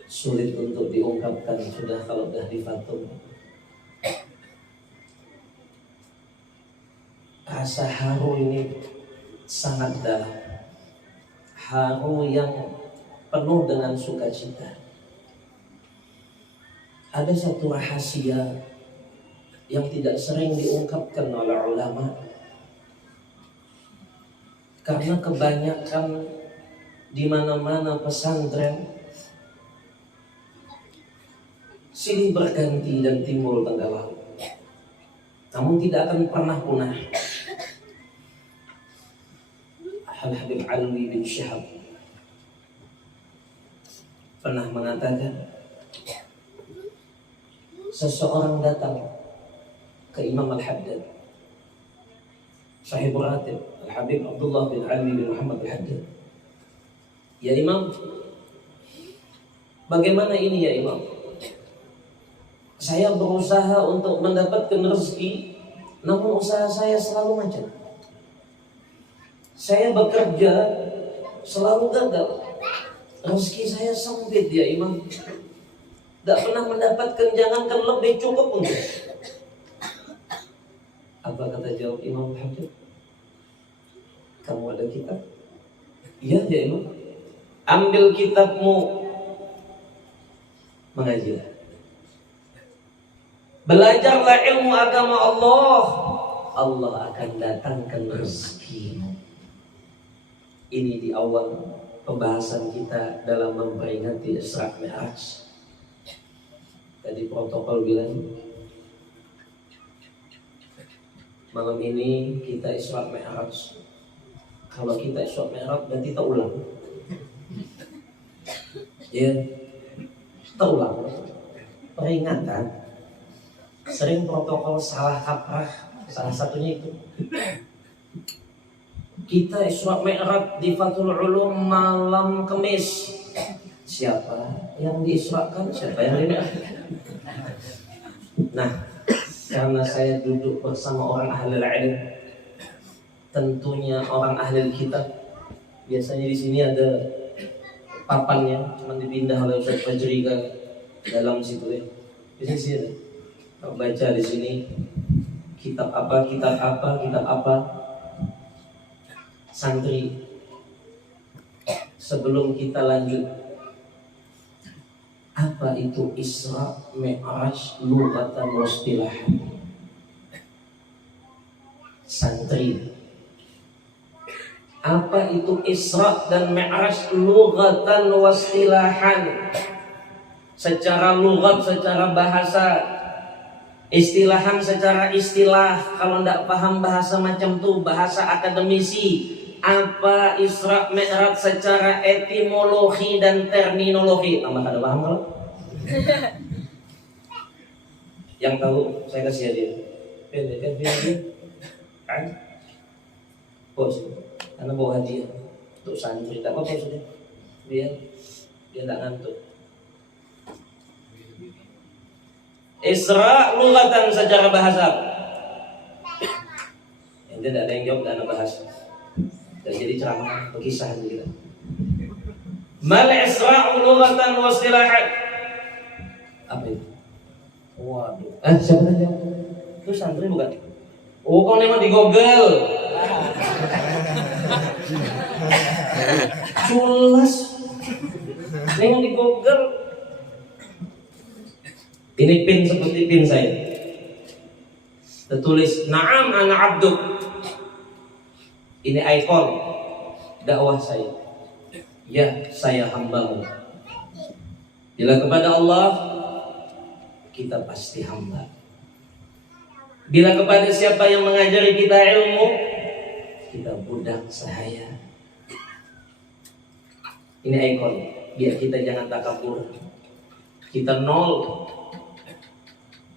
Sulit untuk diungkapkan sudah kalau dah difatum. Rasa haru ini sangat dalam, haru yang penuh dengan sukacita. Ada satu rahasia yang tidak sering diungkapkan oleh ulama, karena kebanyakan di mana-mana pesantren silih berganti dan timbul tenggelam, namun tidak akan pernah punah. Al-Habib Alwi bin Syihab pernah mengatakan, seseorang datang ke Imam Al-Haddad, Sahibul Ratib Al-Habib Abdullah bin Alwi bin Muhammad Al-Haddad. Ya Imam, bagaimana ini ya Imam? Saya berusaha untuk mendapatkan rezeki, namun usaha saya selalu macet. Saya bekerja selalu gagal. Rezeki saya sempit ya Imam. Tidak pernah mendapatkan, jangankan lebih, cukup untuk. Apa kata jawab Imam Hafiz? Kamu ada kitab? Iya ya Imam. Ambil kitabmu, mengajilah. Belajarlah ilmu agama Allah. Allah akan datangkan rezekimu. Ini di awal pembahasan kita dalam memperingati Isra Mi'raj. Tadi protokol bilang malam ini kita Isra Mi'raj. Kalau kita Isra Mi'raj berarti kita ulang. Ya, kita ulang. Peringatan. Sering protokol salah kaprah, salah satunya itu. Kita Isra Mi'raj di Fathul Ulum malam Kamis. Siapa yang diisrakan? Siapa yang dimi'rajkan? Nah, karena saya duduk bersama orang ahli ilmu, tentunya orang ahli kitab. Biasanya di sini ada papannya, cuma dipindah oleh Ustaz Fajri ke dalam situ ya. Di sini ada. Baca di sini kitab apa, kitab apa, kitab apa. Santri, sebelum kita lanjut, apa itu Isra Mi'raj lughatan wa istilahan? Santri, apa itu Isra dan Mi'raj lughatan wa istilahan? Secara lughat, secara bahasa, istilahan secara istilah. Kalau tidak paham bahasa macam itu, bahasa akademisi. Apa Isra Mi'raj secara etimologi dan terminologi? Tambah ada paham kalau? Yang tahu saya kasih hadiah. Kan? Bos, karena bawa hadiah untuk santri. Tak apa-apa sudah. Biar tak ngantuk. Isra lughatan secara bahasa. Yang tidak ada yang jawab, tidak ada bahasa. Dan jadi ceramah pekisahan kita. Mal Isra'u lughatan wa istilahan. Apa itu? Waduh. Siapa tanya? Itu santri bukan? Oh, kau memang di Google. Culas. Memang di Google. Ini pin seperti pin saya. Tertulis Na'am ana abduk. Ini ikon dakwah saya. Ya, saya hambamu. Bila kepada Allah kita pasti hamba. Bila kepada siapa yang mengajari kita ilmu, kita budak sahaya. Ini ikon, biar kita jangan takabur. Kita nol.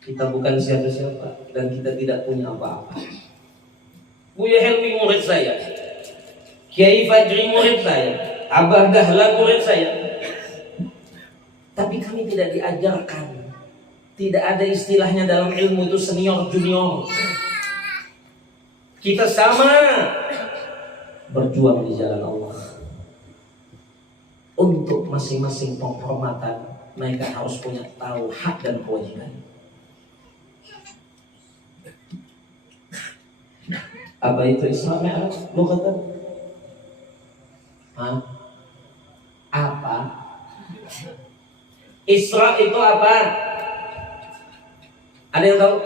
Kita bukan siapa-siapa dan kita tidak punya apa-apa. Buya Helmi murid saya, Kiai Fajri murid saya, Abah Dahlan murid saya. Tapi kami tidak diajarkan. Tidak ada istilahnya dalam ilmu itu senior junior. Kita sama berjuang di jalan Allah. Untuk masing-masing penghormatan, mereka harus punya tahu hak dan kewajiban. Apa itu Isra Mi'raj? Lu kata? Hah? Apa? Isra itu apa? Ada yang tahu?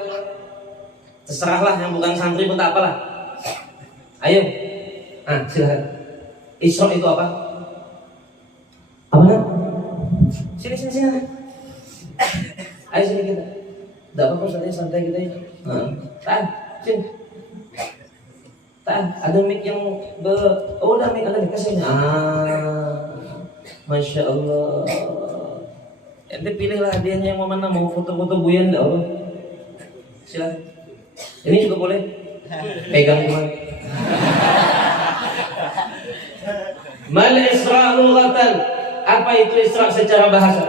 Terserahlah, yang bukan santri pun tak apalah. Ayo, silakan. Isra itu apa? Apa nak? Sini. Ayo sini kita. Tidak apa-apa, santai kita ini. Sini. Ada mic yang ada mic kasih. Masya Allah. Ente pilihlah hadiahnya yang mana, mau foto-foto Buyan enggak Allah. Silakan. Ini juga boleh. Pegang cuma. Mal Isra lughatan. Apa itu Isra secara bahasa?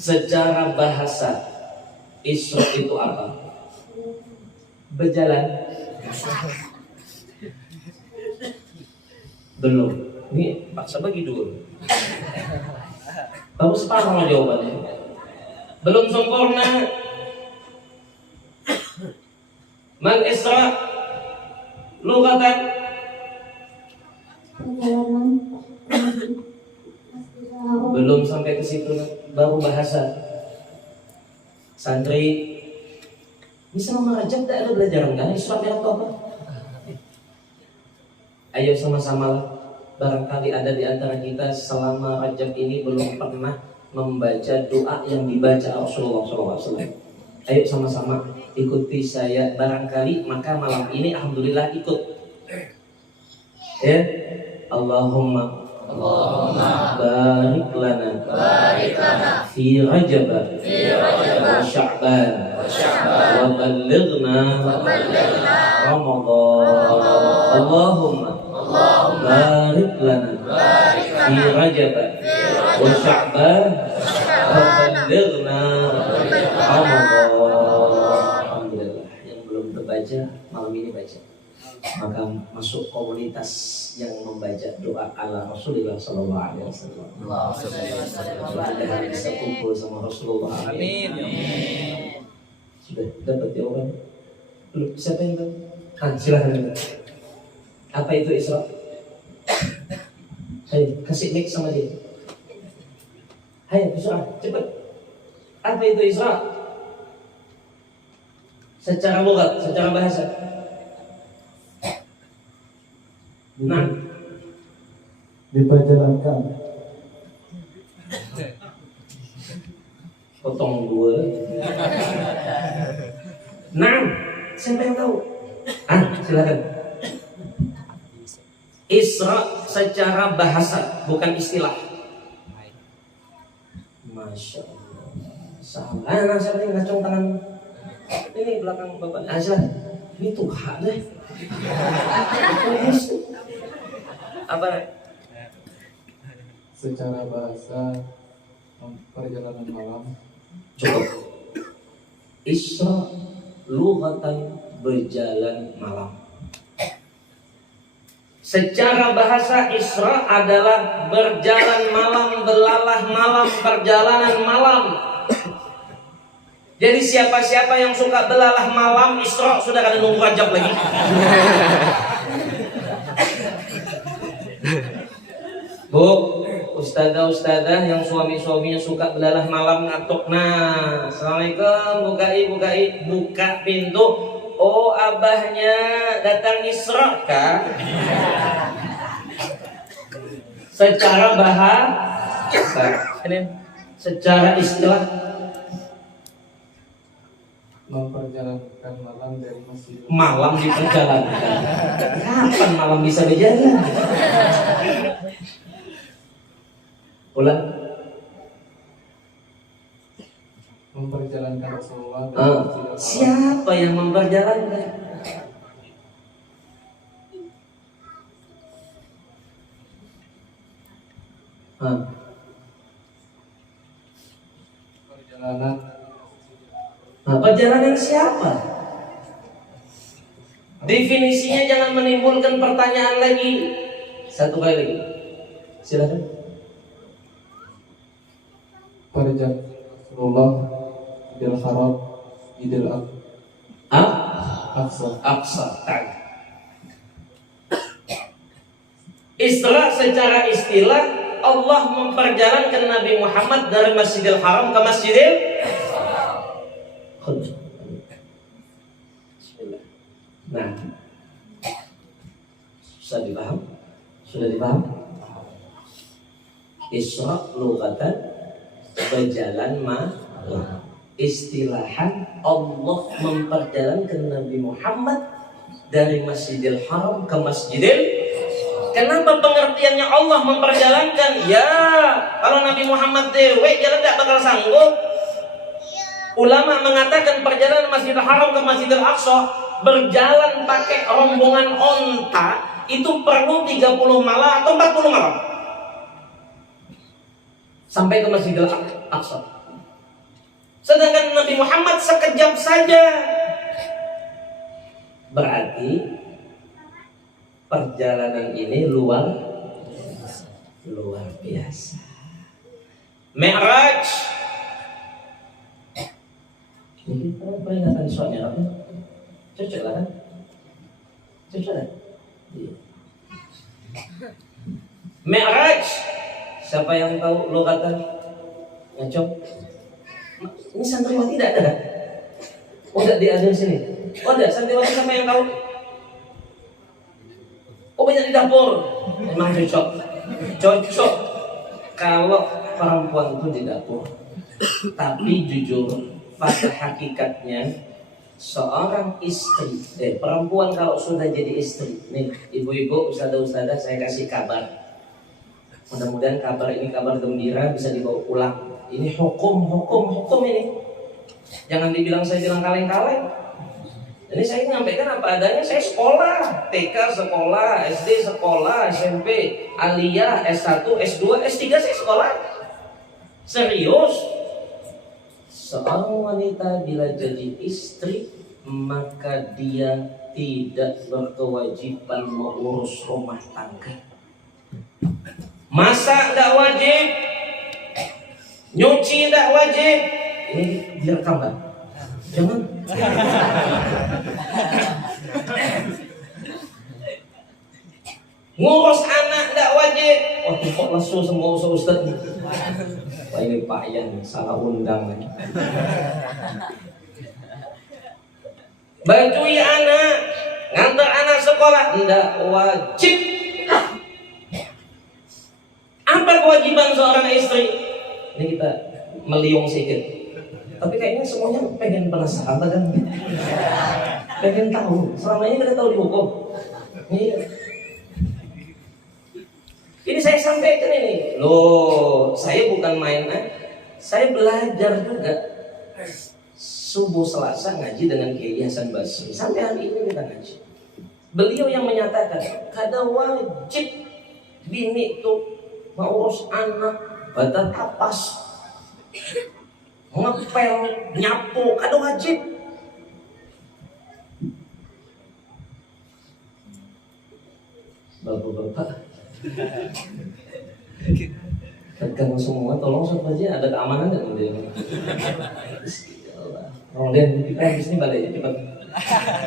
Secara bahasa Isra itu apa? Berjalan. Belum. Ini paksa bagi dulu. Baru separuh jawabannya. Belum sempurna. Mal Isra lughatan. Belum sampai ke situ, baru bahasa. Santri bisa Rajab tak ada belajar enggak? Isra Mi'raj apa? Ayo sama-sama lah. Barangkali ada di antara kita selama Rajab ini belum pernah membaca doa yang dibaca Rasulullah SAW. Ayo sama-sama ikuti saya. Barangkali maka malam ini alhamdulillah ikut. Ya, Allahumma barik lana fi Rajab wa Sya'ban wa ballighna Ramadan. Allahumma barik lana fi Rajab wa Sya'ban wa ballighna Ramadan. Alhamdulillah, yang belum terbaca malam ini baca. Maka masuk komunitas yang membaca doa ala Rasulullah SAW. Mudah-mudahan bisa kumpul sama Rasulullah. Amin. Sudah dapat jawaban? Belum? Siapa yang tahu? Silakan. Apa itu Isra? Ayo kasih mic sama dia. Ayo cepat. Apa itu Isra? Secara lughat, secara bahasa. Nah, diperjalankan. potong dua. Nah, siapa yang tahu? Silakan. Isra secara bahasa, bukan istilah. Masya Allah. Siapa yang ngacung tangan? Ini belakang bapak. Silakan. Ini Tuhan deh. Apa? Secara bahasa perjalanan malam. Cukup. Isra lughatan berjalan malam. Secara bahasa Isra adalah berjalan malam, belalah malam, perjalanan malam. Jadi siapa-siapa yang suka belalah malam Isra sudah kada nunggu Rajab lagi. Bu, ustazah-ustazah yang suami-suaminya suka belalah malam ngantuk. Nah, assalamualaikum, bukai, buka pintu. Oh, abahnya datang Isra kah? Secara bahasa, secara istilah memperjalankan malam dari masjid. malam diperjalankan. Kapan malam bisa berjalan? Ulang. Memperjalankan Rasulullah dari Masjidil Haram. Siapa yang memperjalankan? Perjalanan Perjalanan siapa? Definisinya jangan menimbulkan pertanyaan lagi. Satu kali lagi. Silakan. perjalanan Rasulullah Idul Haram Idul Aqsa. Aqsa. Secara istilah Allah memperjalankan Nabi Muhammad dari Masjidil Haram ke Masjidil Qudus. Bismillah. Nah, sudah dipaham? Sudah dipaham? Isra lughatan berjalan malam. Istilahan Allah memperjalankan Nabi Muhammad dari Masjidil Haram ke Masjidil. Kenapa pengertiannya Allah memperjalankan? Ya, kalau Nabi Muhammad dewe jalan tidak bakal sanggup. Ulama mengatakan perjalanan Masjidil Haram ke Masjidil Aqsa berjalan pakai rombongan onta itu perlu 30 malam atau 40 malam sampai ke Masjidil Aqsa. Sedangkan Nabi Muhammad sekejap saja. Berarti perjalanan ini luar biasa. Mi'raj. Ini peringatan soalnya apa? Cocok lah kan? Cocok lah. Iya. Mi'raj. Siapa yang tahu logatan? Ngacok. Ini santriwati tidak ada? Oh, tidak diadun sini. Oh, tidak, santriwati siapa yang tahu? Oh, banyak di dapur. Memang cocok. Cocok kalau perempuan itu di dapur. Tapi jujur, pada hakikatnya seorang istri, perempuan kalau sudah jadi istri, nih ibu-ibu, ustazah-ustazah, saya kasih kabar. Mudah-mudahan kabar ini kabar gembira bisa dibawa pulang. Ini hukum ini. Jangan dibilang saya bilang kaleng-kaleng. Ini saya menyampaikan apa adanya. Saya sekolah, TK sekolah, SD sekolah, SMP, aliyah, S1, S2, S3 saya sekolah. Serius. Seorang wanita bila jadi istri, maka dia tidak berkewajiban mengurus rumah tangga. Masak tidak wajib, nyuci tidak wajib. Ini direkam kan? Jangan. Ngurus anak tidak wajib. Wah, kok langsung semua ustaz nih. Wah, ini Pak Yan salah undang nih. Bajui anak, ngantar anak sekolah tidak wajib. Apa kewajiban seorang istri? Ini kita meliung sedikit. Tapi kayaknya semuanya pengen penasaran kan? Pengen tahu. Selama ini kita tahu di hukum. Ini saya sampaikan ini. Loh, saya bukan main. Saya belajar juga. Subuh Selasa ngaji dengan Kiai Hasan Basri. Sampai hari ini kita ngaji. Beliau yang menyatakan kada wajib bini itu ngurus anak, badan tapas, ngepel, nyapu, kada wajib. Tegang semua, tolong Ustaz Fajri, ada keamanan nggak dia? Orang dia di sini balik cepat.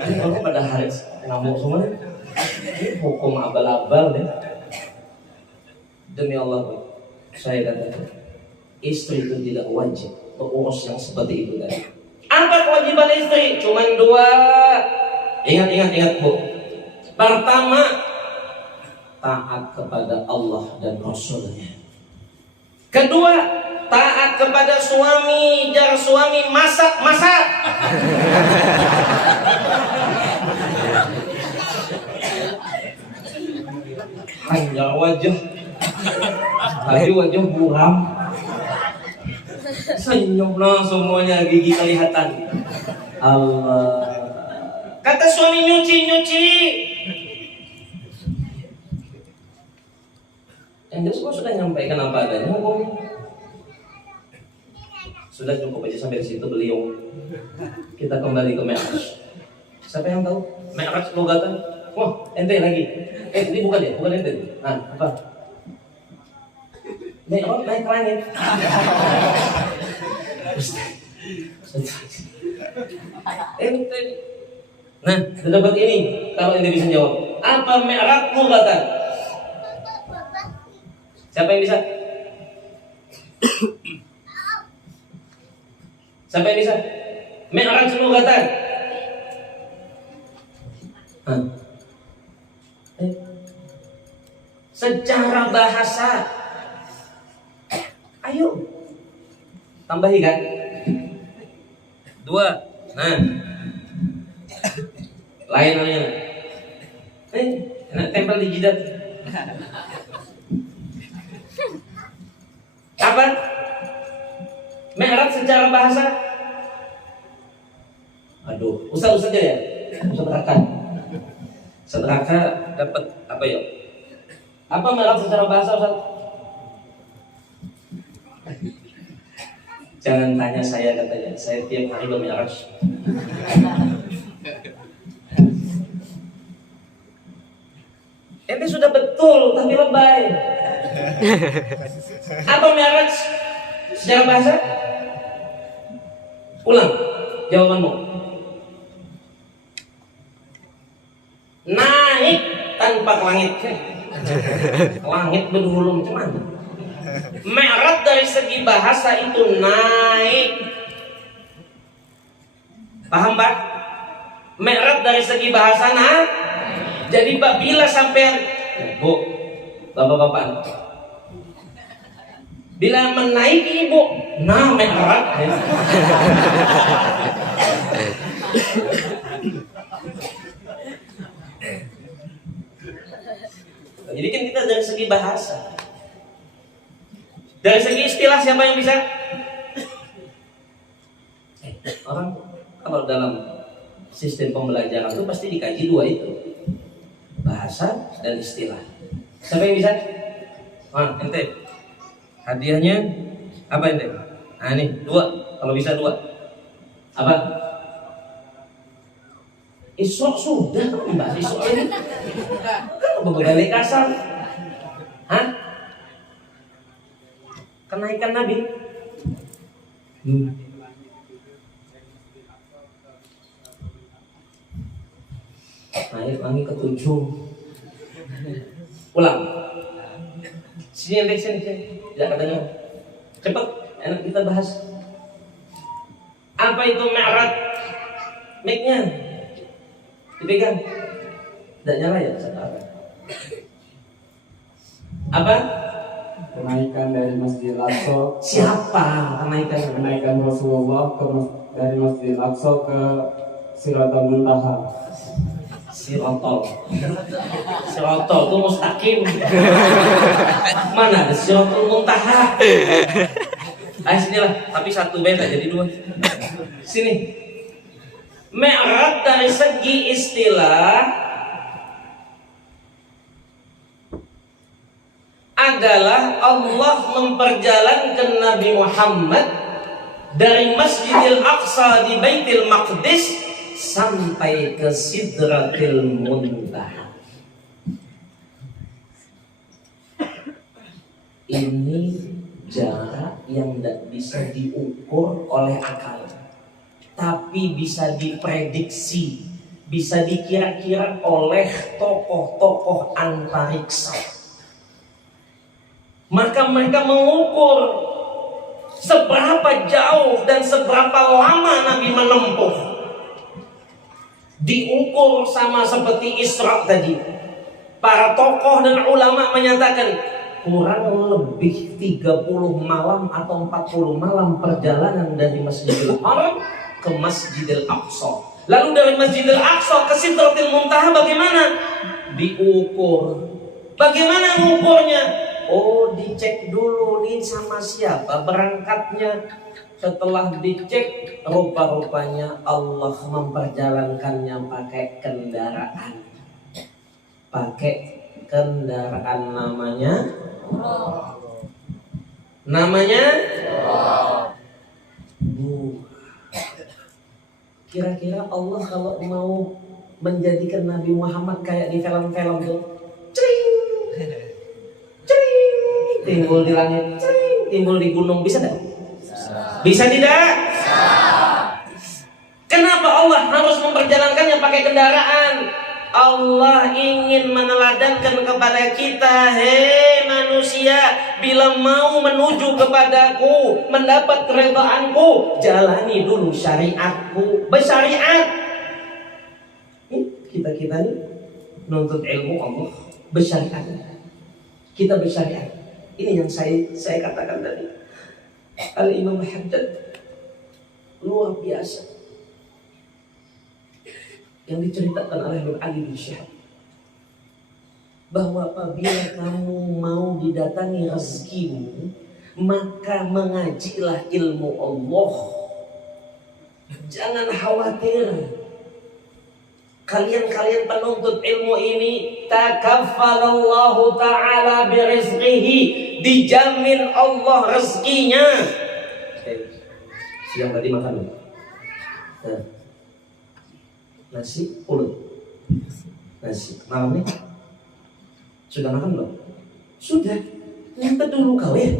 Ini orang pada hari ngamuk semua. Ini hukum abal-abal deh. Demi Allah, saya katakan istri itu tidak wajib mengurus yang seperti itu tadi. Apa kewajiban istri? Cuman 2. Ingat Bu. Pertama, taat kepada Allah dan Rasulnya. Kedua, taat kepada suami. Jangan suami masak. Hanya wajah buram. Senyum semuanya, gigi kelihatan. Allah. Kata suami nyuci. Yang jelas semua sudah nyampaikan apa adanya hukumnya. Sudah cukup aja sampai di situ beliau. Kita kembali ke Mi'raj. Siapa yang tahu? Mi'raj logatan. Wah, ente lagi. Ini bukan ente. Nah, apa? Mi'raj naik langit. Ente. Nah, dapat ini kalau ente bisa jawab. Apa Mi'raj logatan? Siapa yang bisa? Siapa yang bisa? Mi'raj logatan. Secara bahasa. Ayo. Tambahi kan? 2. Nah. Lain namanya. Enak tempel di jidat. Apa? Mi'raj secara bahasa. Aduh, Ustaz aja ya. Ustaz Raka dapat apa ya? Apa Mi'raj secara bahasa, Ustaz? Jangan tanya saya, katanya. Saya tiap hari ke Mi'raj. Ini sudah betul, tapi lebay. Apa Mi'raj secara bahasa? Ulang jawabanmu. Naik tanpa langit. Langit berhulu macam mana? Mi'raj dari segi bahasa itu naik. Paham Pak? Mi'raj dari segi bahasa naik. Jadi bila sampai Bu, bapak-bapak, bila menaiki ibu, nah Mi'raj. Jadi kan kita dari segi bahasa, dari segi istilah siapa yang bisa? Orang kalau dalam sistem pembelajaran itu pasti dikaji 2 itu, bahasa dan istilah. Siapa yang bisa? Ente. Hadiahnya apa ente? Nah ini 2, kalau bisa 2. Apa? Isra sudah kan Mbak, Isra ini kan berbalik kasar. Kenaikan Nabi. Naik langit ke-7. Ulang. Sini. Tidak katanya. Cepat, enak kita bahas. Apa itu Mi'raj? Mic-nya dipegang. Tidak nyala ya? Apa? Kenaikan dari Masjidil Aqsa. Siapa kenaikan? Kenaikan Rasulullah dari Masjidil Aqsa ke Siratul Muntaha. Sirotol itu mustaqim. Mana ada Siratul Muntaha? Sinilah, tapi 1 beda jadi 2. Sini. Mi'raj dari segi istilah adalah Allah memperjalankan Nabi Muhammad dari Masjidil Aqsa di Baitul Maqdis sampai ke Sidratil Muntaha. Ini jarak yang tidak bisa diukur oleh akal, tapi bisa diprediksi, bisa dikira-kira oleh tokoh-tokoh antariksa. Maka mereka mengukur seberapa jauh dan seberapa lama Nabi menempuh. Diukur sama seperti Isra tadi. Para tokoh dan ulama menyatakan kurang lebih 30 malam atau 40 malam perjalanan dari Masjidil Haram ke Masjidil Aqsa. Lalu dari Masjidil Aqsa ke Sidratil Muntaha bagaimana? Diukur. Bagaimana mengukurnya? Oh, dicek dulu nih sama siapa berangkatnya. Setelah dicek, rupa-rupanya Allah memperjalankannya pakai kendaraan. Pakai kendaraan namanya Kira-kira Allah kalau mau menjadikan Nabi Muhammad kayak di film-film tuh, cering, cering, timbul di langit, cering, timbul di gunung, bisa tidak? Bisa tidak? Kenapa Allah harus memperjalankannya pakai kendaraan? Allah ingin meneladankan kepada kita, hei manusia, bila mau menuju kepadaku, mendapat keredaanku, jalani dulu syariatku, bersyariat. Kita ini nuntut ilmu Allah, bersyariat. Kita bersyariat. Ini yang saya katakan tadi. Al-Imam Haddad luar biasa yang diceritakan oleh Nur Ali bin Syihab, bahwa apabila kamu mau didatangi rezekimu, maka mengajilah ilmu Allah. Jangan khawatir. Kalian penuntut ilmu ini, takaffalallahu ta'ala birizqihi, dijamin Allah rezekinya. Siang tadi makan nasi ulut, nasi malam nih sudah makan belum? Sudah. Nyata dulu kau ya.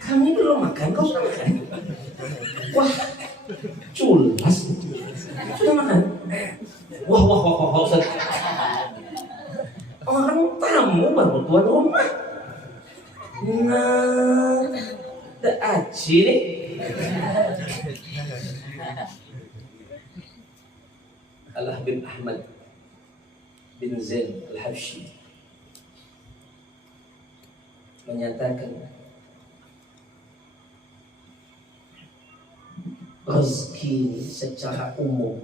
Kamu belum makan, kau sudah makan. Wah, culas. Sudah makan. Wah, Ustaz. Orang tamu baru tuan rumah. Nah, dah aji nih. Allah bin Ahmad bin Zain Al-Habsyi menyatakan rezeki secara umum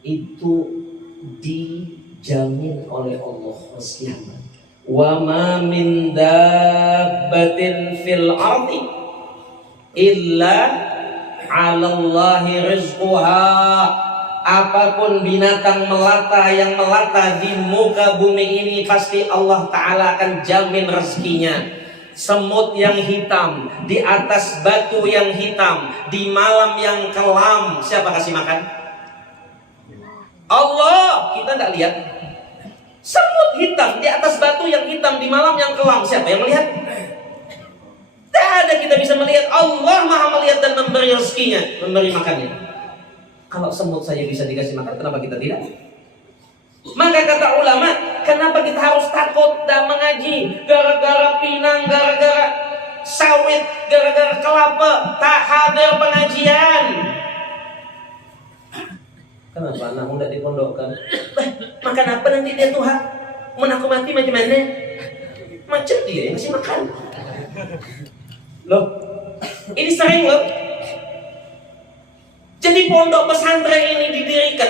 itu dijamin oleh Allah rezeki hamba. Wa ma min dabbatin fil ardi illa 'alallahi rizquha. Apapun binatang melata yang melata di muka bumi ini, pasti Allah Ta'ala akan jamin rezekinya. Semut yang hitam di atas batu yang hitam di malam yang kelam, siapa kasih makan? Allah. Kita tidak lihat. Semut hitam di atas batu yang hitam di malam yang kelam, siapa yang melihat? Tidak ada kita bisa melihat. Allah Maha melihat dan memberi rezekinya, memberi makannya. Kalau semut saja bisa dikasih makan, kenapa kita tidak? Maka kata ulama, kenapa kita harus takut dan mengaji? Gara-gara pinang, gara-gara sawit, gara-gara kelapa, tak hadir pengajian. Kenapa anak muda dipondokkan? Makan apa nanti dia Tuhan? Aku mati macam mana? Macam dia yang kasih makan. Loh, ini sering loh. Jadi pondok pesantren ini didirikan,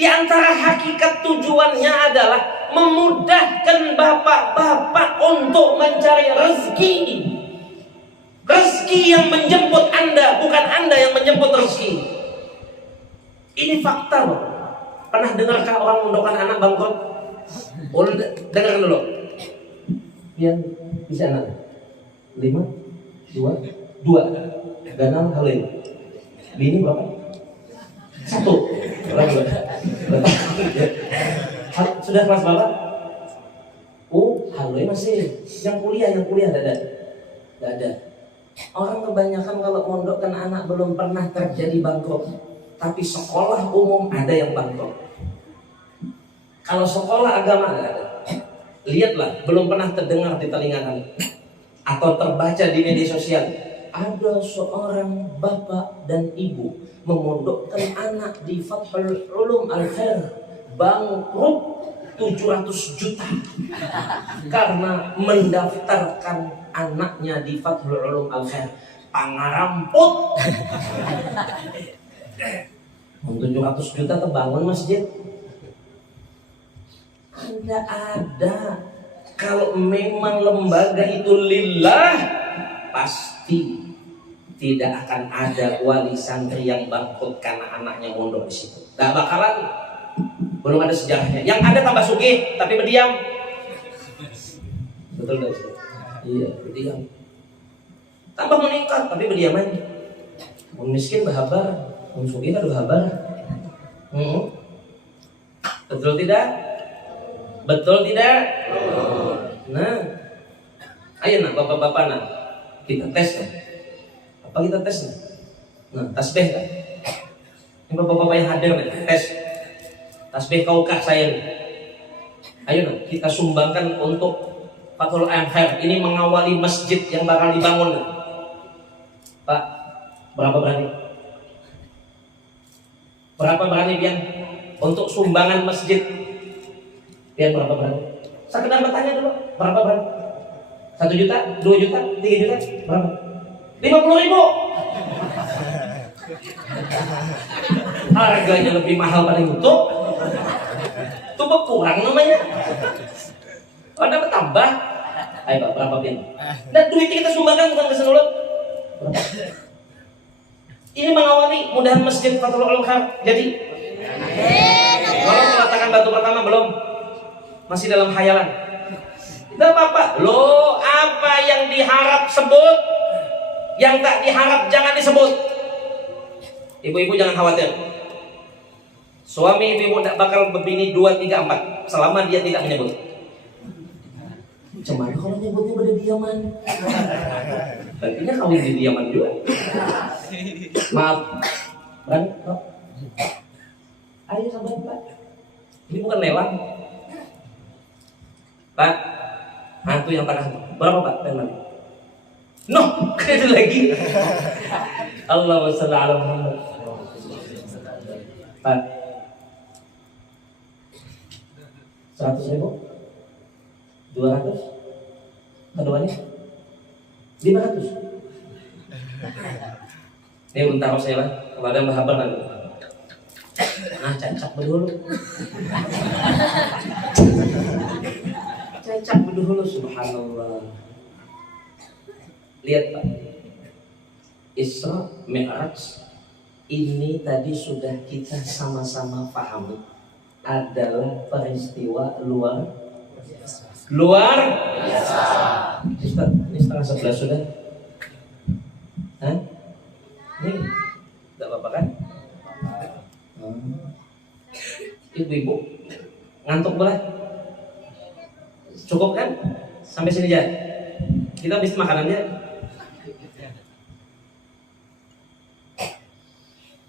di antara hakikat tujuannya adalah memudahkan bapak-bapak untuk mencari rezeki. Rezeki yang menjemput Anda, bukan Anda yang menjemput rezeki. Ini fakta loh. Pernah dengarkah orang mondokan anak bangkrut? Dengar dulu. Yang bisa anak 5, 2 ganal kali. Bini berapa? 1. Orang Sudah kelas berapa? Halo masih. Yang kuliah ada. Orang kebanyakan kalau mondok kan anak belum pernah terjadi bangkrut. Tapi sekolah umum ada yang bangkrut. Kalau sekolah agama nggak ada. Lihatlah, belum pernah terdengar di telinga kami atau terbaca di media sosial. Ada seorang bapak dan ibu memondokkan anak di Fathul Ulum Al-Khair, bangkrut 700 juta karena mendaftarkan anaknya di Fathul Ulum Al-Khair. Pangaramput 700 juta terbangun masjid. Tidak ada. Kalau memang lembaga itu lillah, pasti tidak akan ada wali santri yang bangkrut karena anaknya mondok di situ. Gak bakalan. Belum ada sejarahnya. Yang ada tambah sugih tapi berdiam. Betul nggak sih? Iya, berdiam. Tambah meningkat tapi berdiam aja. Miskin berhabar, sugih kan berhabar. Betul tidak? Betul tidak? Nah, ayo nak bapak-bapak nak, kita tes kan? Apa kita tes nak? Nah, tasbih kan? Ini bapak-bapak yang hadir nih, tes. Tasbih kaukah saya nih? Ayo nak, kita sumbangkan untuk Fathul Khair. Ini mengawali masjid yang bakal dibangun nih. Pak, berapa berani? Berapa berani Pian? Untuk sumbangan masjid? Pian berapa berani? Sekedar bertanya dulu, berapa berani? 1 juta, 2 juta, 3 juta, berapa? 50.000. Harganya lebih mahal pada YouTube. Itu berkurang namanya. Ada bertambah. Ayo Pak, berapa Pian? Nah duitnya kita sumbangkan bukan ke seluruh. Ini mengawali mudahan masjid Fathul Ulum jadi. Kalau meletakkan batu pertama belum, masih dalam khayalan. Tidak apa-apa. Loh, apa yang diharap sebut, yang tak diharap jangan disebut. Ibu-ibu jangan khawatir. Suami ibu tak bakal berbini 2, 3, 4 selama dia tidak menyebut. Cuman kalau nyebutnya pada diaman. Artinya kawin di diaman juga. Maaf. Kan? Ayo sabar Pak. Ini bukan lelang. Pak, hantu yang tanah berapa Pak? No, ada lagi. Allahumma shalli ala Muhammad. Pak, 100.000, 200, keduanya 500. Ini untar saya lah, kalau ada mahabar nanti. Nah, cacak dulu. Cacak dulu, subhanallah. Lihat Pak, Isra Mi'raj ini tadi sudah kita sama-sama pahami adalah peristiwa luar biasa. Ustaz, ini 10:30 sudah. Hah? Ini enggak apa-apa kan? Ibu-ibu ngantuk boleh? Cukup kan? Sampai sini aja. Kita habis makanannya.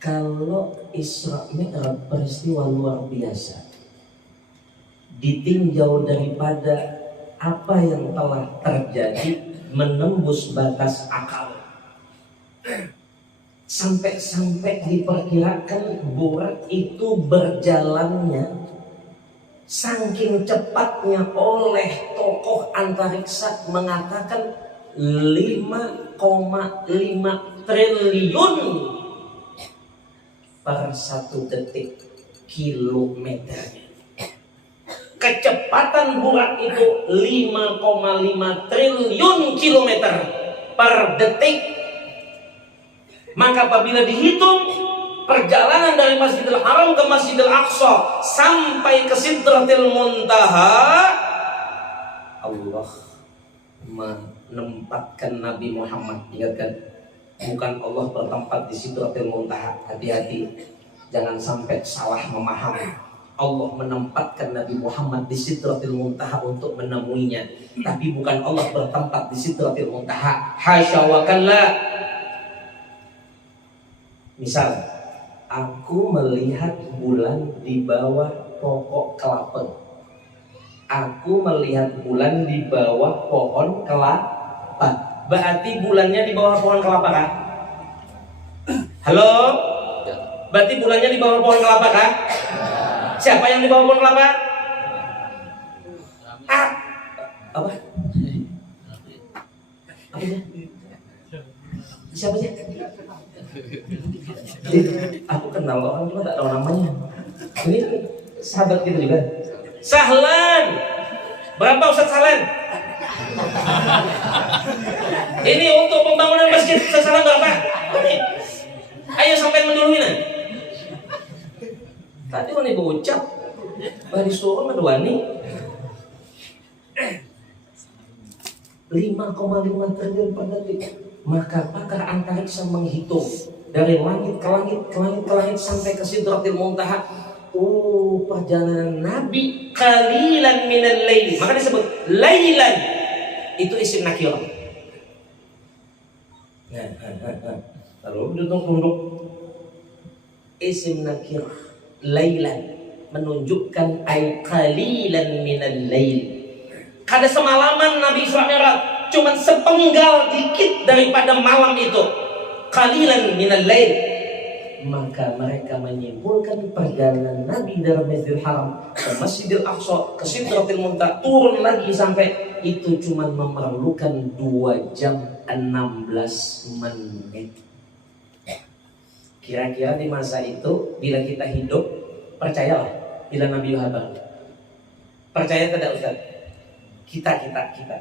Kalau Isra Mi'raj peristiwa luar biasa, ditinjau daripada apa yang telah terjadi menembus batas akal. Sampai diperkirakan Burak itu berjalannya saking cepatnya oleh tokoh antariksa mengatakan 5,5 triliun per 1 detik kilometernya. Kecepatan Burak itu 5,5 triliun kilometer per detik. Maka apabila dihitung perjalanan dari Masjidil Haram ke Masjidil Aqsa sampai ke Sidratil Muntaha, Allah menempatkan Nabi Muhammad. Ingat kan? Bukan Allah bertempat di Sidratil Muntaha. Hati-hati, jangan sampai salah memahami. Allah menempatkan Nabi Muhammad di Sidratil Muntaha untuk menemuinya, tapi bukan Allah bertempat di Sidratil Muntaha. Hasya wa kalla. Misal, aku melihat bulan di bawah pokok kelapa. Aku melihat bulan di bawah pohon kelapa. Berarti bulannya di bawah pohon kelapa kah? Halo? Berarti bulannya di bawah pohon kelapa kah? Siapa yang di bawah pohon kelapa? Ah, apa? Apa ya? Siapa sih? Aku kenal orang cuma tak tahu namanya. Ini sahabat kita juga. Sahlan. Berapa Ustaz Sahlan? Ini untuk pembangunan masjid Ustaz Sahlan berapa? Ayo sampai menduluin. Tadi wani berucap, bari suruh maduani 5,5 triliun per detik. Maka pakar antariksa menghitung dari langit ke langit, ke langit ke langit sampai ke Sidratil Muntaha. Oh, perjalanan Nabi qalilan minal lail. Maka disebut lailan. Itu isim nakirah. Lalu tunduk isim nakirah lailan menunjukkan ay qalilan minal lail. Kada semalaman Nabi Isra Mi'raj, cuman sepenggal dikit daripada malam itu. Qalilan minal lail. Maka mereka menyimpulkan perjalanan Nabi dari Masjidil Haram ke Masjidil Aqsa ke Sidratil Muntaha turun lagi sampai itu cuma memerlukan 2 jam 16 menit. Kira-kira di masa itu bila kita hidup, percayalah bila Nabi habar. Percaya tidak Ustaz? Kita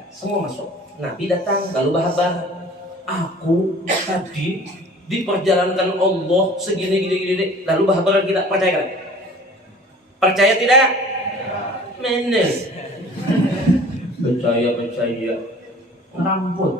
semua masuk. Nabi datang lalu berhabar, aku tadi diperjalankan Allah segini gini lalu berhabar kita. Percaya kan? Percaya tidak? Mana? Percaya rambut.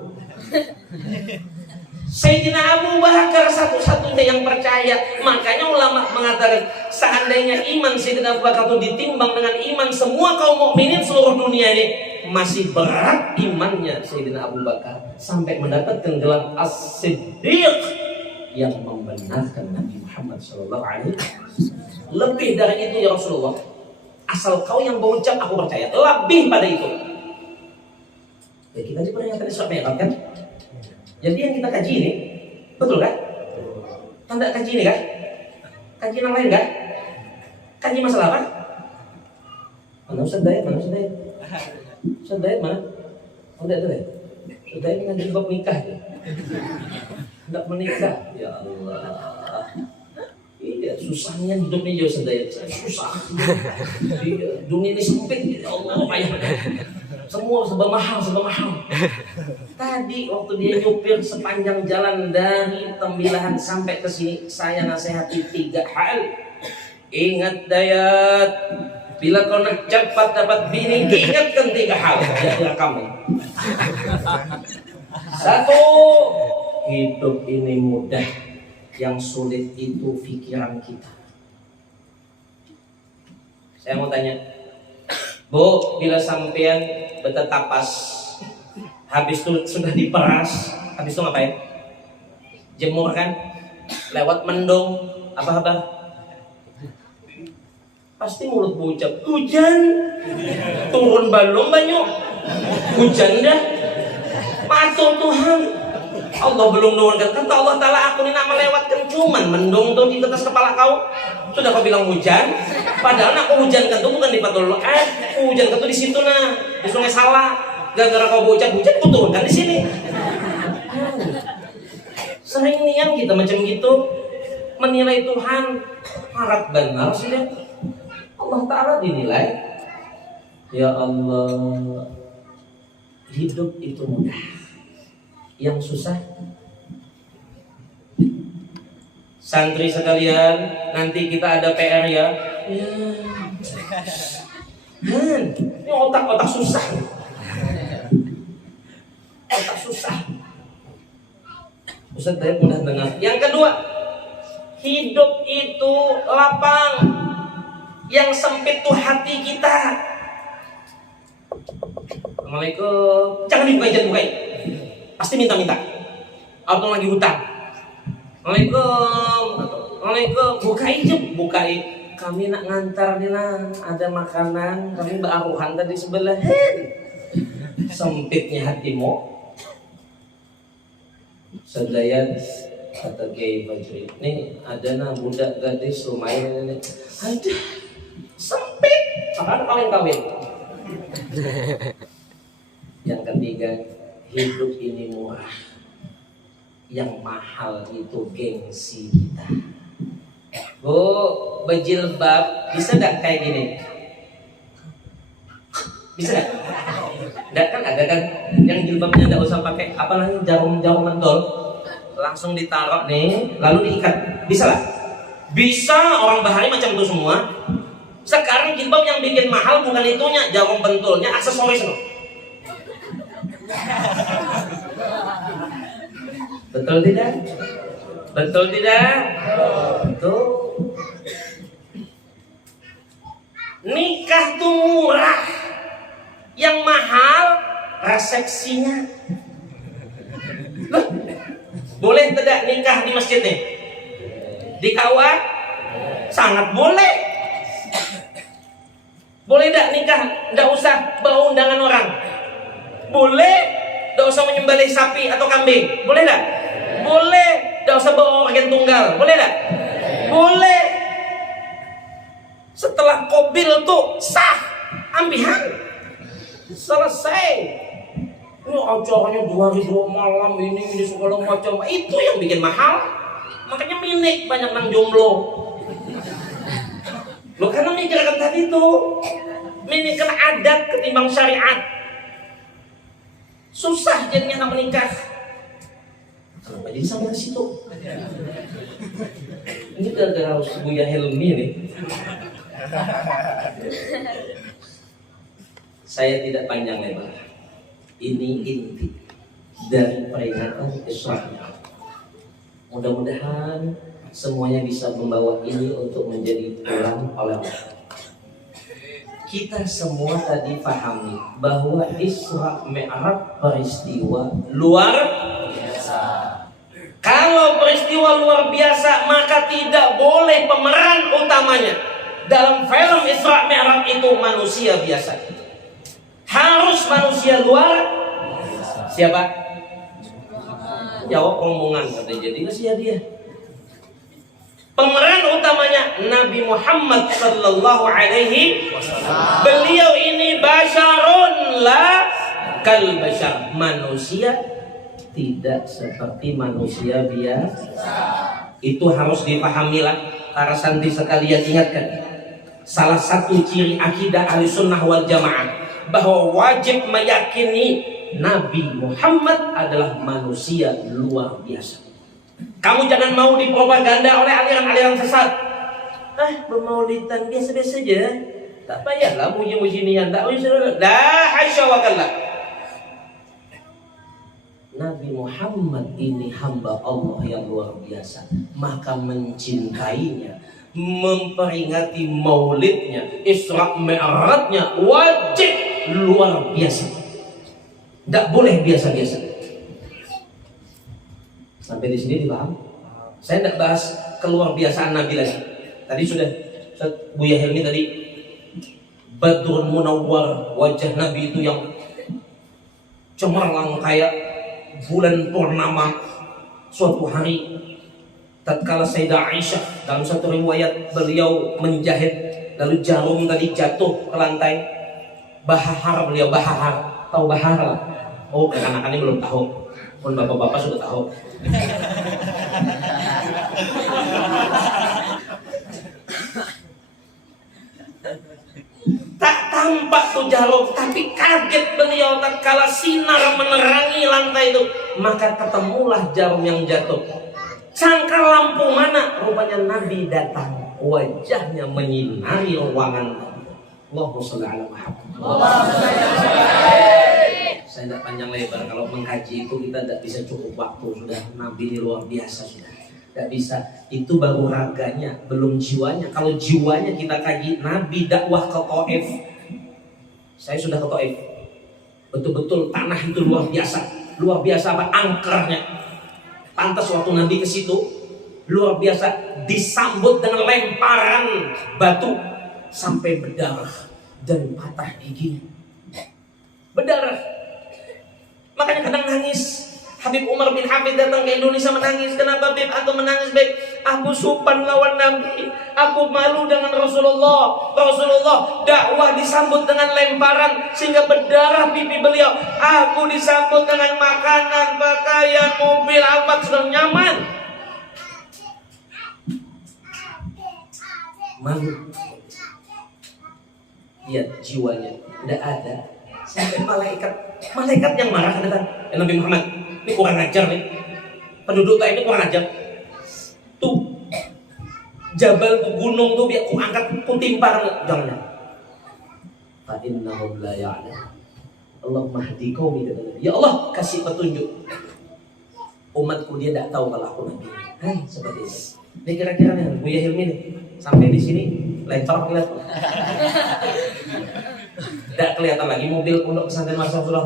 Sayyidina Abu Bakar satu-satunya yang percaya. Makanya ulama mengatakan seandainya iman Sayyidina Abu Bakar itu ditimbang dengan iman semua kaum mukminin seluruh dunia ini, masih berat imannya Sayyidina Abu Bakar sampai mendapatkan gelar As-Siddiq yang membenarkan Nabi Muhammad SAW. Lebih dari itu ya Rasulullah, asal kau yang berucap aku percaya. Lebih pada itu. Ya kita di peringatan Isra Mi'raj kan. Jadi yang kita kaji ini, betul kan? Tanda kaji ini kan? Kaji yang lain kan? Kaji masalah apa? Mana Ustaz Dayat? Ustaz Dayat mana? Oh, Ustaz Dayat ngaji bab nikah ya? Tidak menikah. Ya Allah. Iya, susahnya hidupnya jauh Ustaz Dayat. Susah. Dunia ini sempit. Ya Allah, payah. Semua serba mahal. Tadi waktu dia nyupir sepanjang jalan dari Tembilahan sampai ke sini, saya nasihati 3 hal. Ingat Dayat, bila kau nak cepat dapat bini, ingatkan 3 hal. Jadi rekam. 1, hidup ini mudah, yang sulit itu pikiran kita. Saya mau tanya, Bu, bila sampean bertetapas, habis itu sudah diperas, habis itu ngapain? Jemur kan? Lewat mendung, apa? Pasti mulut berucap, hujan, turun balong banyak, hujan dah, matur Tuhan. Allah belum nurunkan, kata Allah Ta'ala, aku ini nak melewatkan cuman mendung tuh di atas kepala kau. Sudah kau bilang hujan, padahal aku hujankan tuh bukan di Fathul hujankan tuh di situ nah, di Sungai Salah. Gara-gara kau hujan ku turunkan di sini. Sering niat kita macam gitu menilai Tuhan, harap benar sih ya. Allah Ta'ala dinilai. Ya Allah, hidup itu mudah, yang susah. Santri sekalian, nanti kita ada PR ya. Ini otak susah. Otak susah. Ustaz saya mudah dengar. Yang kedua, hidup itu lapang. Yang sempit tuh hati kita. Assalamualaikum. Jangan dibukain. Pasti minta-minta. Atau lagi hutang. Assalamualaikum. Bukain. Kami nak ngantar nih ada makanan. Kami beraruhan tadi sebelah. Sempitnya hatimu. Sedayat kata Kiai Fajri, nih ada budak gadis lumayan ini. Ada sempit. Akan kawin. Yang ketiga, hidup ini murah. Yang mahal itu gengsi kita. Bu, berjilbab bisa gak kayak gini? Bisa gak? Nggak kan ada kan yang jilbabnya nggak usah pakai apa namanya jarum mentol, langsung ditaruh nih lalu diikat, bisa lah? Bisa, orang bahari macam itu semua. Sekarang jilbab yang bikin mahal bukan itunya, jarum pentolnya, aksesoris loh. Betul tidak? Betul. Nikah tuh murah. Yang mahal resepsinya. Loh, boleh tidak nikah di masjid nih? Di kawah? Sangat boleh. Boleh tidak nikah? Tidak usah bawa undangan orang. Boleh. Tidak usah menyembelih sapi atau kambing. Boleh tidak? Boleh. Tidak usah bawa organ tunggal. Boleh tidak? Boleh. Setelah kobil tuh sah, ambihan. Selesai. Ini acaranya 2 hari 2 malam ini segala macam. Itu yang bikin mahal. Makanya minik banyak nang jomblo. Lo karena mikirkan tadi tuh, minikkan adat ketimbang syariat. Susah jadinya nak menikah. Kenapa jadi sampai ke situ? Ini gara-gara Buya Helmi nih. Saya tidak panjang lebar. Ini inti dari peringatan Isra. Mudah-mudahan semuanya bisa membawa ini untuk menjadi pulang oleh Allah. Kita semua tadi pahami bahwa Isra Mi'raj peristiwa luar biasa. Kalau peristiwa luar biasa, maka tidak boleh pemeran utamanya dalam film Isra Mi'raj itu manusia biasa. Harus manusia luar biasa. Siapa? Jawab rombongan katanya, jadi usia dia. Pemeran utamanya Nabi Muhammad sallallahu alaihi wasallam. Beliau ini basyarun la kal basyar, manusia tidak seperti manusia biasa. Itu harus dipahamilah para santri sekalian. Ingatkan, salah satu ciri akidah Ahlussunnah wal Jamaah bahwa wajib meyakini Nabi Muhammad adalah manusia luar biasa. Kamu jangan mau dipropaganda oleh aliran-aliran sesat. Bermaulidan biasa-biasa aja. Tak payahlah muji-muji nian. Tak usah. Dah hasya wa kalla. Nabi Muhammad ini hamba Allah yang luar biasa. Maka mencintainya, memperingati maulidnya, Isra Mi'rajnya wajib luar biasa. Tidak boleh biasa-biasa. Sampai di sini dipaham? Saya tidak bahas keluar biasaan Nabi lagi. Tadi sudah Buya Helmi tadi Badrun Munawwar, wajah Nabi itu yang cemerlang kayak bulan purnama. Suatu hari tatkala Sayyidah Aisyah dalam satu riwayat beliau menjahit, lalu jarum tadi jatuh ke lantai. Bahar beliau, bahar. Tahu bahar lah? Oh, anak-anak ini belum tahu. Pun bapak-bapak sudah tahu. Tak tampak tuh jarum, tapi kaget beliau tatkala sinar menerangi lantai itu. Maka ketemulah jarum yang jatuh. Sangka lampu mana? Rupanya Nabi datang. Wajahnya menyinari ruangan. Allahumma sholli ala Muhammad. Saya tidak panjang lebar. Kalau mengkaji itu kita tidak bisa cukup waktu. Sudah Nabi ini luar biasa sudah. Gak bisa. Itu baru raganya, belum jiwanya. Kalau jiwanya kita kaji, Nabi dakwah ke Taif. Saya sudah ke Taif. Betul-betul tanah itu luar biasa. Luar biasa apa? Angkernya. Pantas waktu Nabi ke situ, luar biasa, disambut dengan lemparan batu sampai berdarah dan patah giginya. Berdarah. Makanya kadang nangis. Habib Umar bin Hafid datang ke Indonesia menangis. Kenapa Beb? Aku menangis Beb. Aku supan lawan Nabi. Aku malu dengan Rasulullah. Rasulullah dakwah disambut dengan lemparan sehingga berdarah pipi beliau. Aku disambut dengan makanan, pakaian, mobil, apa sudah nyaman. Malu. Lihat jiwanya, tidak ada. Sampai malaikat yang marah datang. Nabi Muhammad, ini kurang ajar nih. Penduduk Taif ini kurang ajar. Tuh, jabal tuh, gunung tuh biar ku angkat, ku timpar. Jangan. Fa innahum la ya'lam. Allah mahdi qaumi, kata Nabi. Ya Allah, kasih petunjuk. Umatku dia tidak tahu kalau aku Nabi. Hai, seperti ini. Ini kira-kira nih, Buya Hilmi nih. Sampai di sini, lencor kelihatan. Tidak kelihatan lagi mobil pondok pesantren Masyarakat Surah.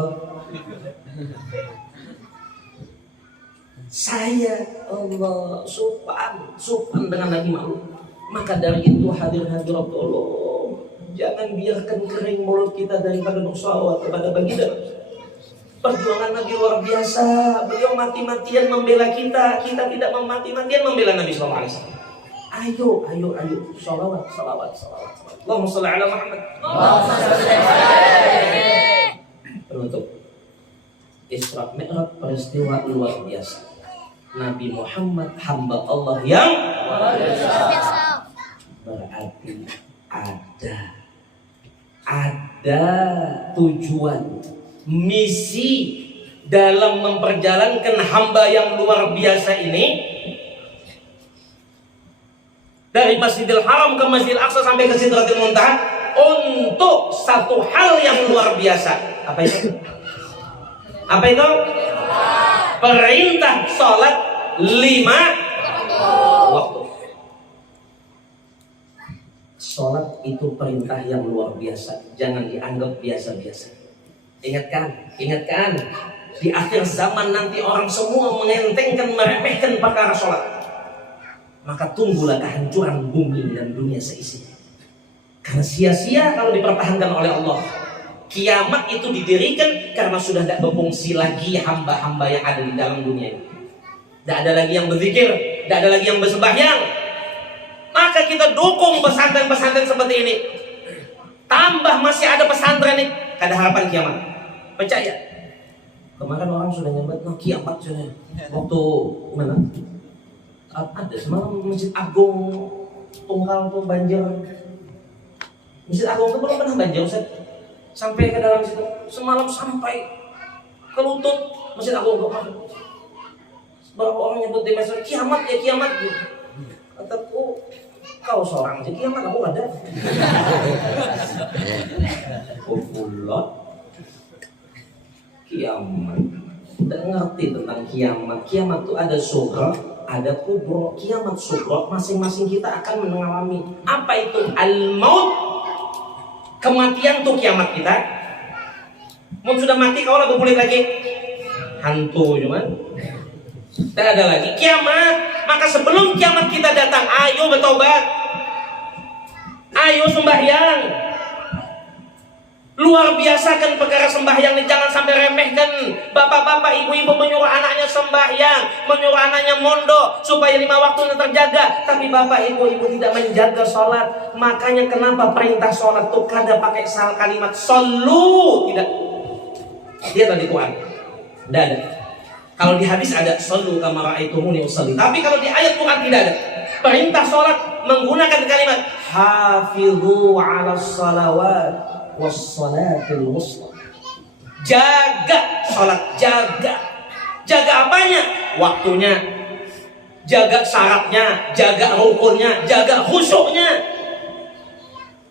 Saya Allah supan dengan Nabi malu. Maka dari itu hadir-hadir Allah, jangan biarkan kering mulut kita daripada bersolawat kepada baginda. Perjuangan Nabi luar biasa. Beliau mati-matian membela kita, kita tidak mati-matian membela Nabi SAW. Ayo, salawat. Allahumma sholli ala Muhammad. Penutup. Isra Mi'raj peristiwa luar biasa. Nabi Muhammad hamba Allah yang berarti ada tujuan, misi dalam memperjalankan hamba yang luar biasa ini dari Masjidil Haram ke Masjidil Aqsa sampai ke Sidratil Muntaha untuk satu hal yang luar biasa. Apa itu? Perintah sholat 5 waktu. Sholat itu perintah yang luar biasa. Jangan dianggap biasa-biasa. Ingatkan. Di akhir zaman nanti orang semua mengentengkan, meremehkan perkara sholat. Maka tunggulah kehancuran bumi dan dunia seisinya. Karena sia-sia kalau dipertahankan oleh Allah. Kiamat itu didirikan karena sudah tidak berfungsi lagi hamba-hamba yang ada di dalam dunia ini. Tidak ada lagi yang berzikir, tidak ada lagi yang bersembahyang. Maka kita dukung pesantren-pesantren seperti ini. Tambah masih ada pesantren ini, ada harapan kiamat. Percaya. Kemarin orang sudah nyebut kiamat sudah. Waktu mana? Ada semalam Masjid Agung Tunggal tuh banjir. Masjid Agung itu belum pernah banjir, Ustaz. Sampai ke dalam situ. Semalam sampai ke lutut Masjid Agung tuh. Berapa orang nyebut di masjid kiamat ya kiamat. Kataku, kau seorang aja kiamat, aku ada. Fulot kiamat. Tidak ngerti tentang kiamat. Kiamat itu ada surga, ada kubur. Kiamat surga, masing-masing kita akan mengalami. Apa itu? Al-maut. Kematian tuh kiamat kita. Mau sudah mati kau lah berpulit lagi. Hantu cuman. Tidak ada lagi kiamat. Maka sebelum kiamat kita datang, ayo bertobat, ayo sembahyang. Luar biasakan perkara sembahyang ini, jangan sampai remehkan. Bapak-bapak, ibu-ibu menyuruh anaknya sembahyang, menyuruh anaknya mondok supaya 5 waktunya terjaga. Tapi bapak, ibu-ibu tidak menjaga sholat. Makanya kenapa perintah sholat itu kada pakai kalimat shollu, tidak. Dia tadi Quran, tidak ada. Kalau di hadis ada shollu kama ra'aitumuni usolli. Tapi kalau di ayat Quran tidak ada. Perintah sholat menggunakan kalimat hafidhu 'alas shalawat was shalatil wusta. Jaga sholat, jaga apanya? Waktunya, jaga syaratnya, jaga rukunnya, jaga khusyuknya.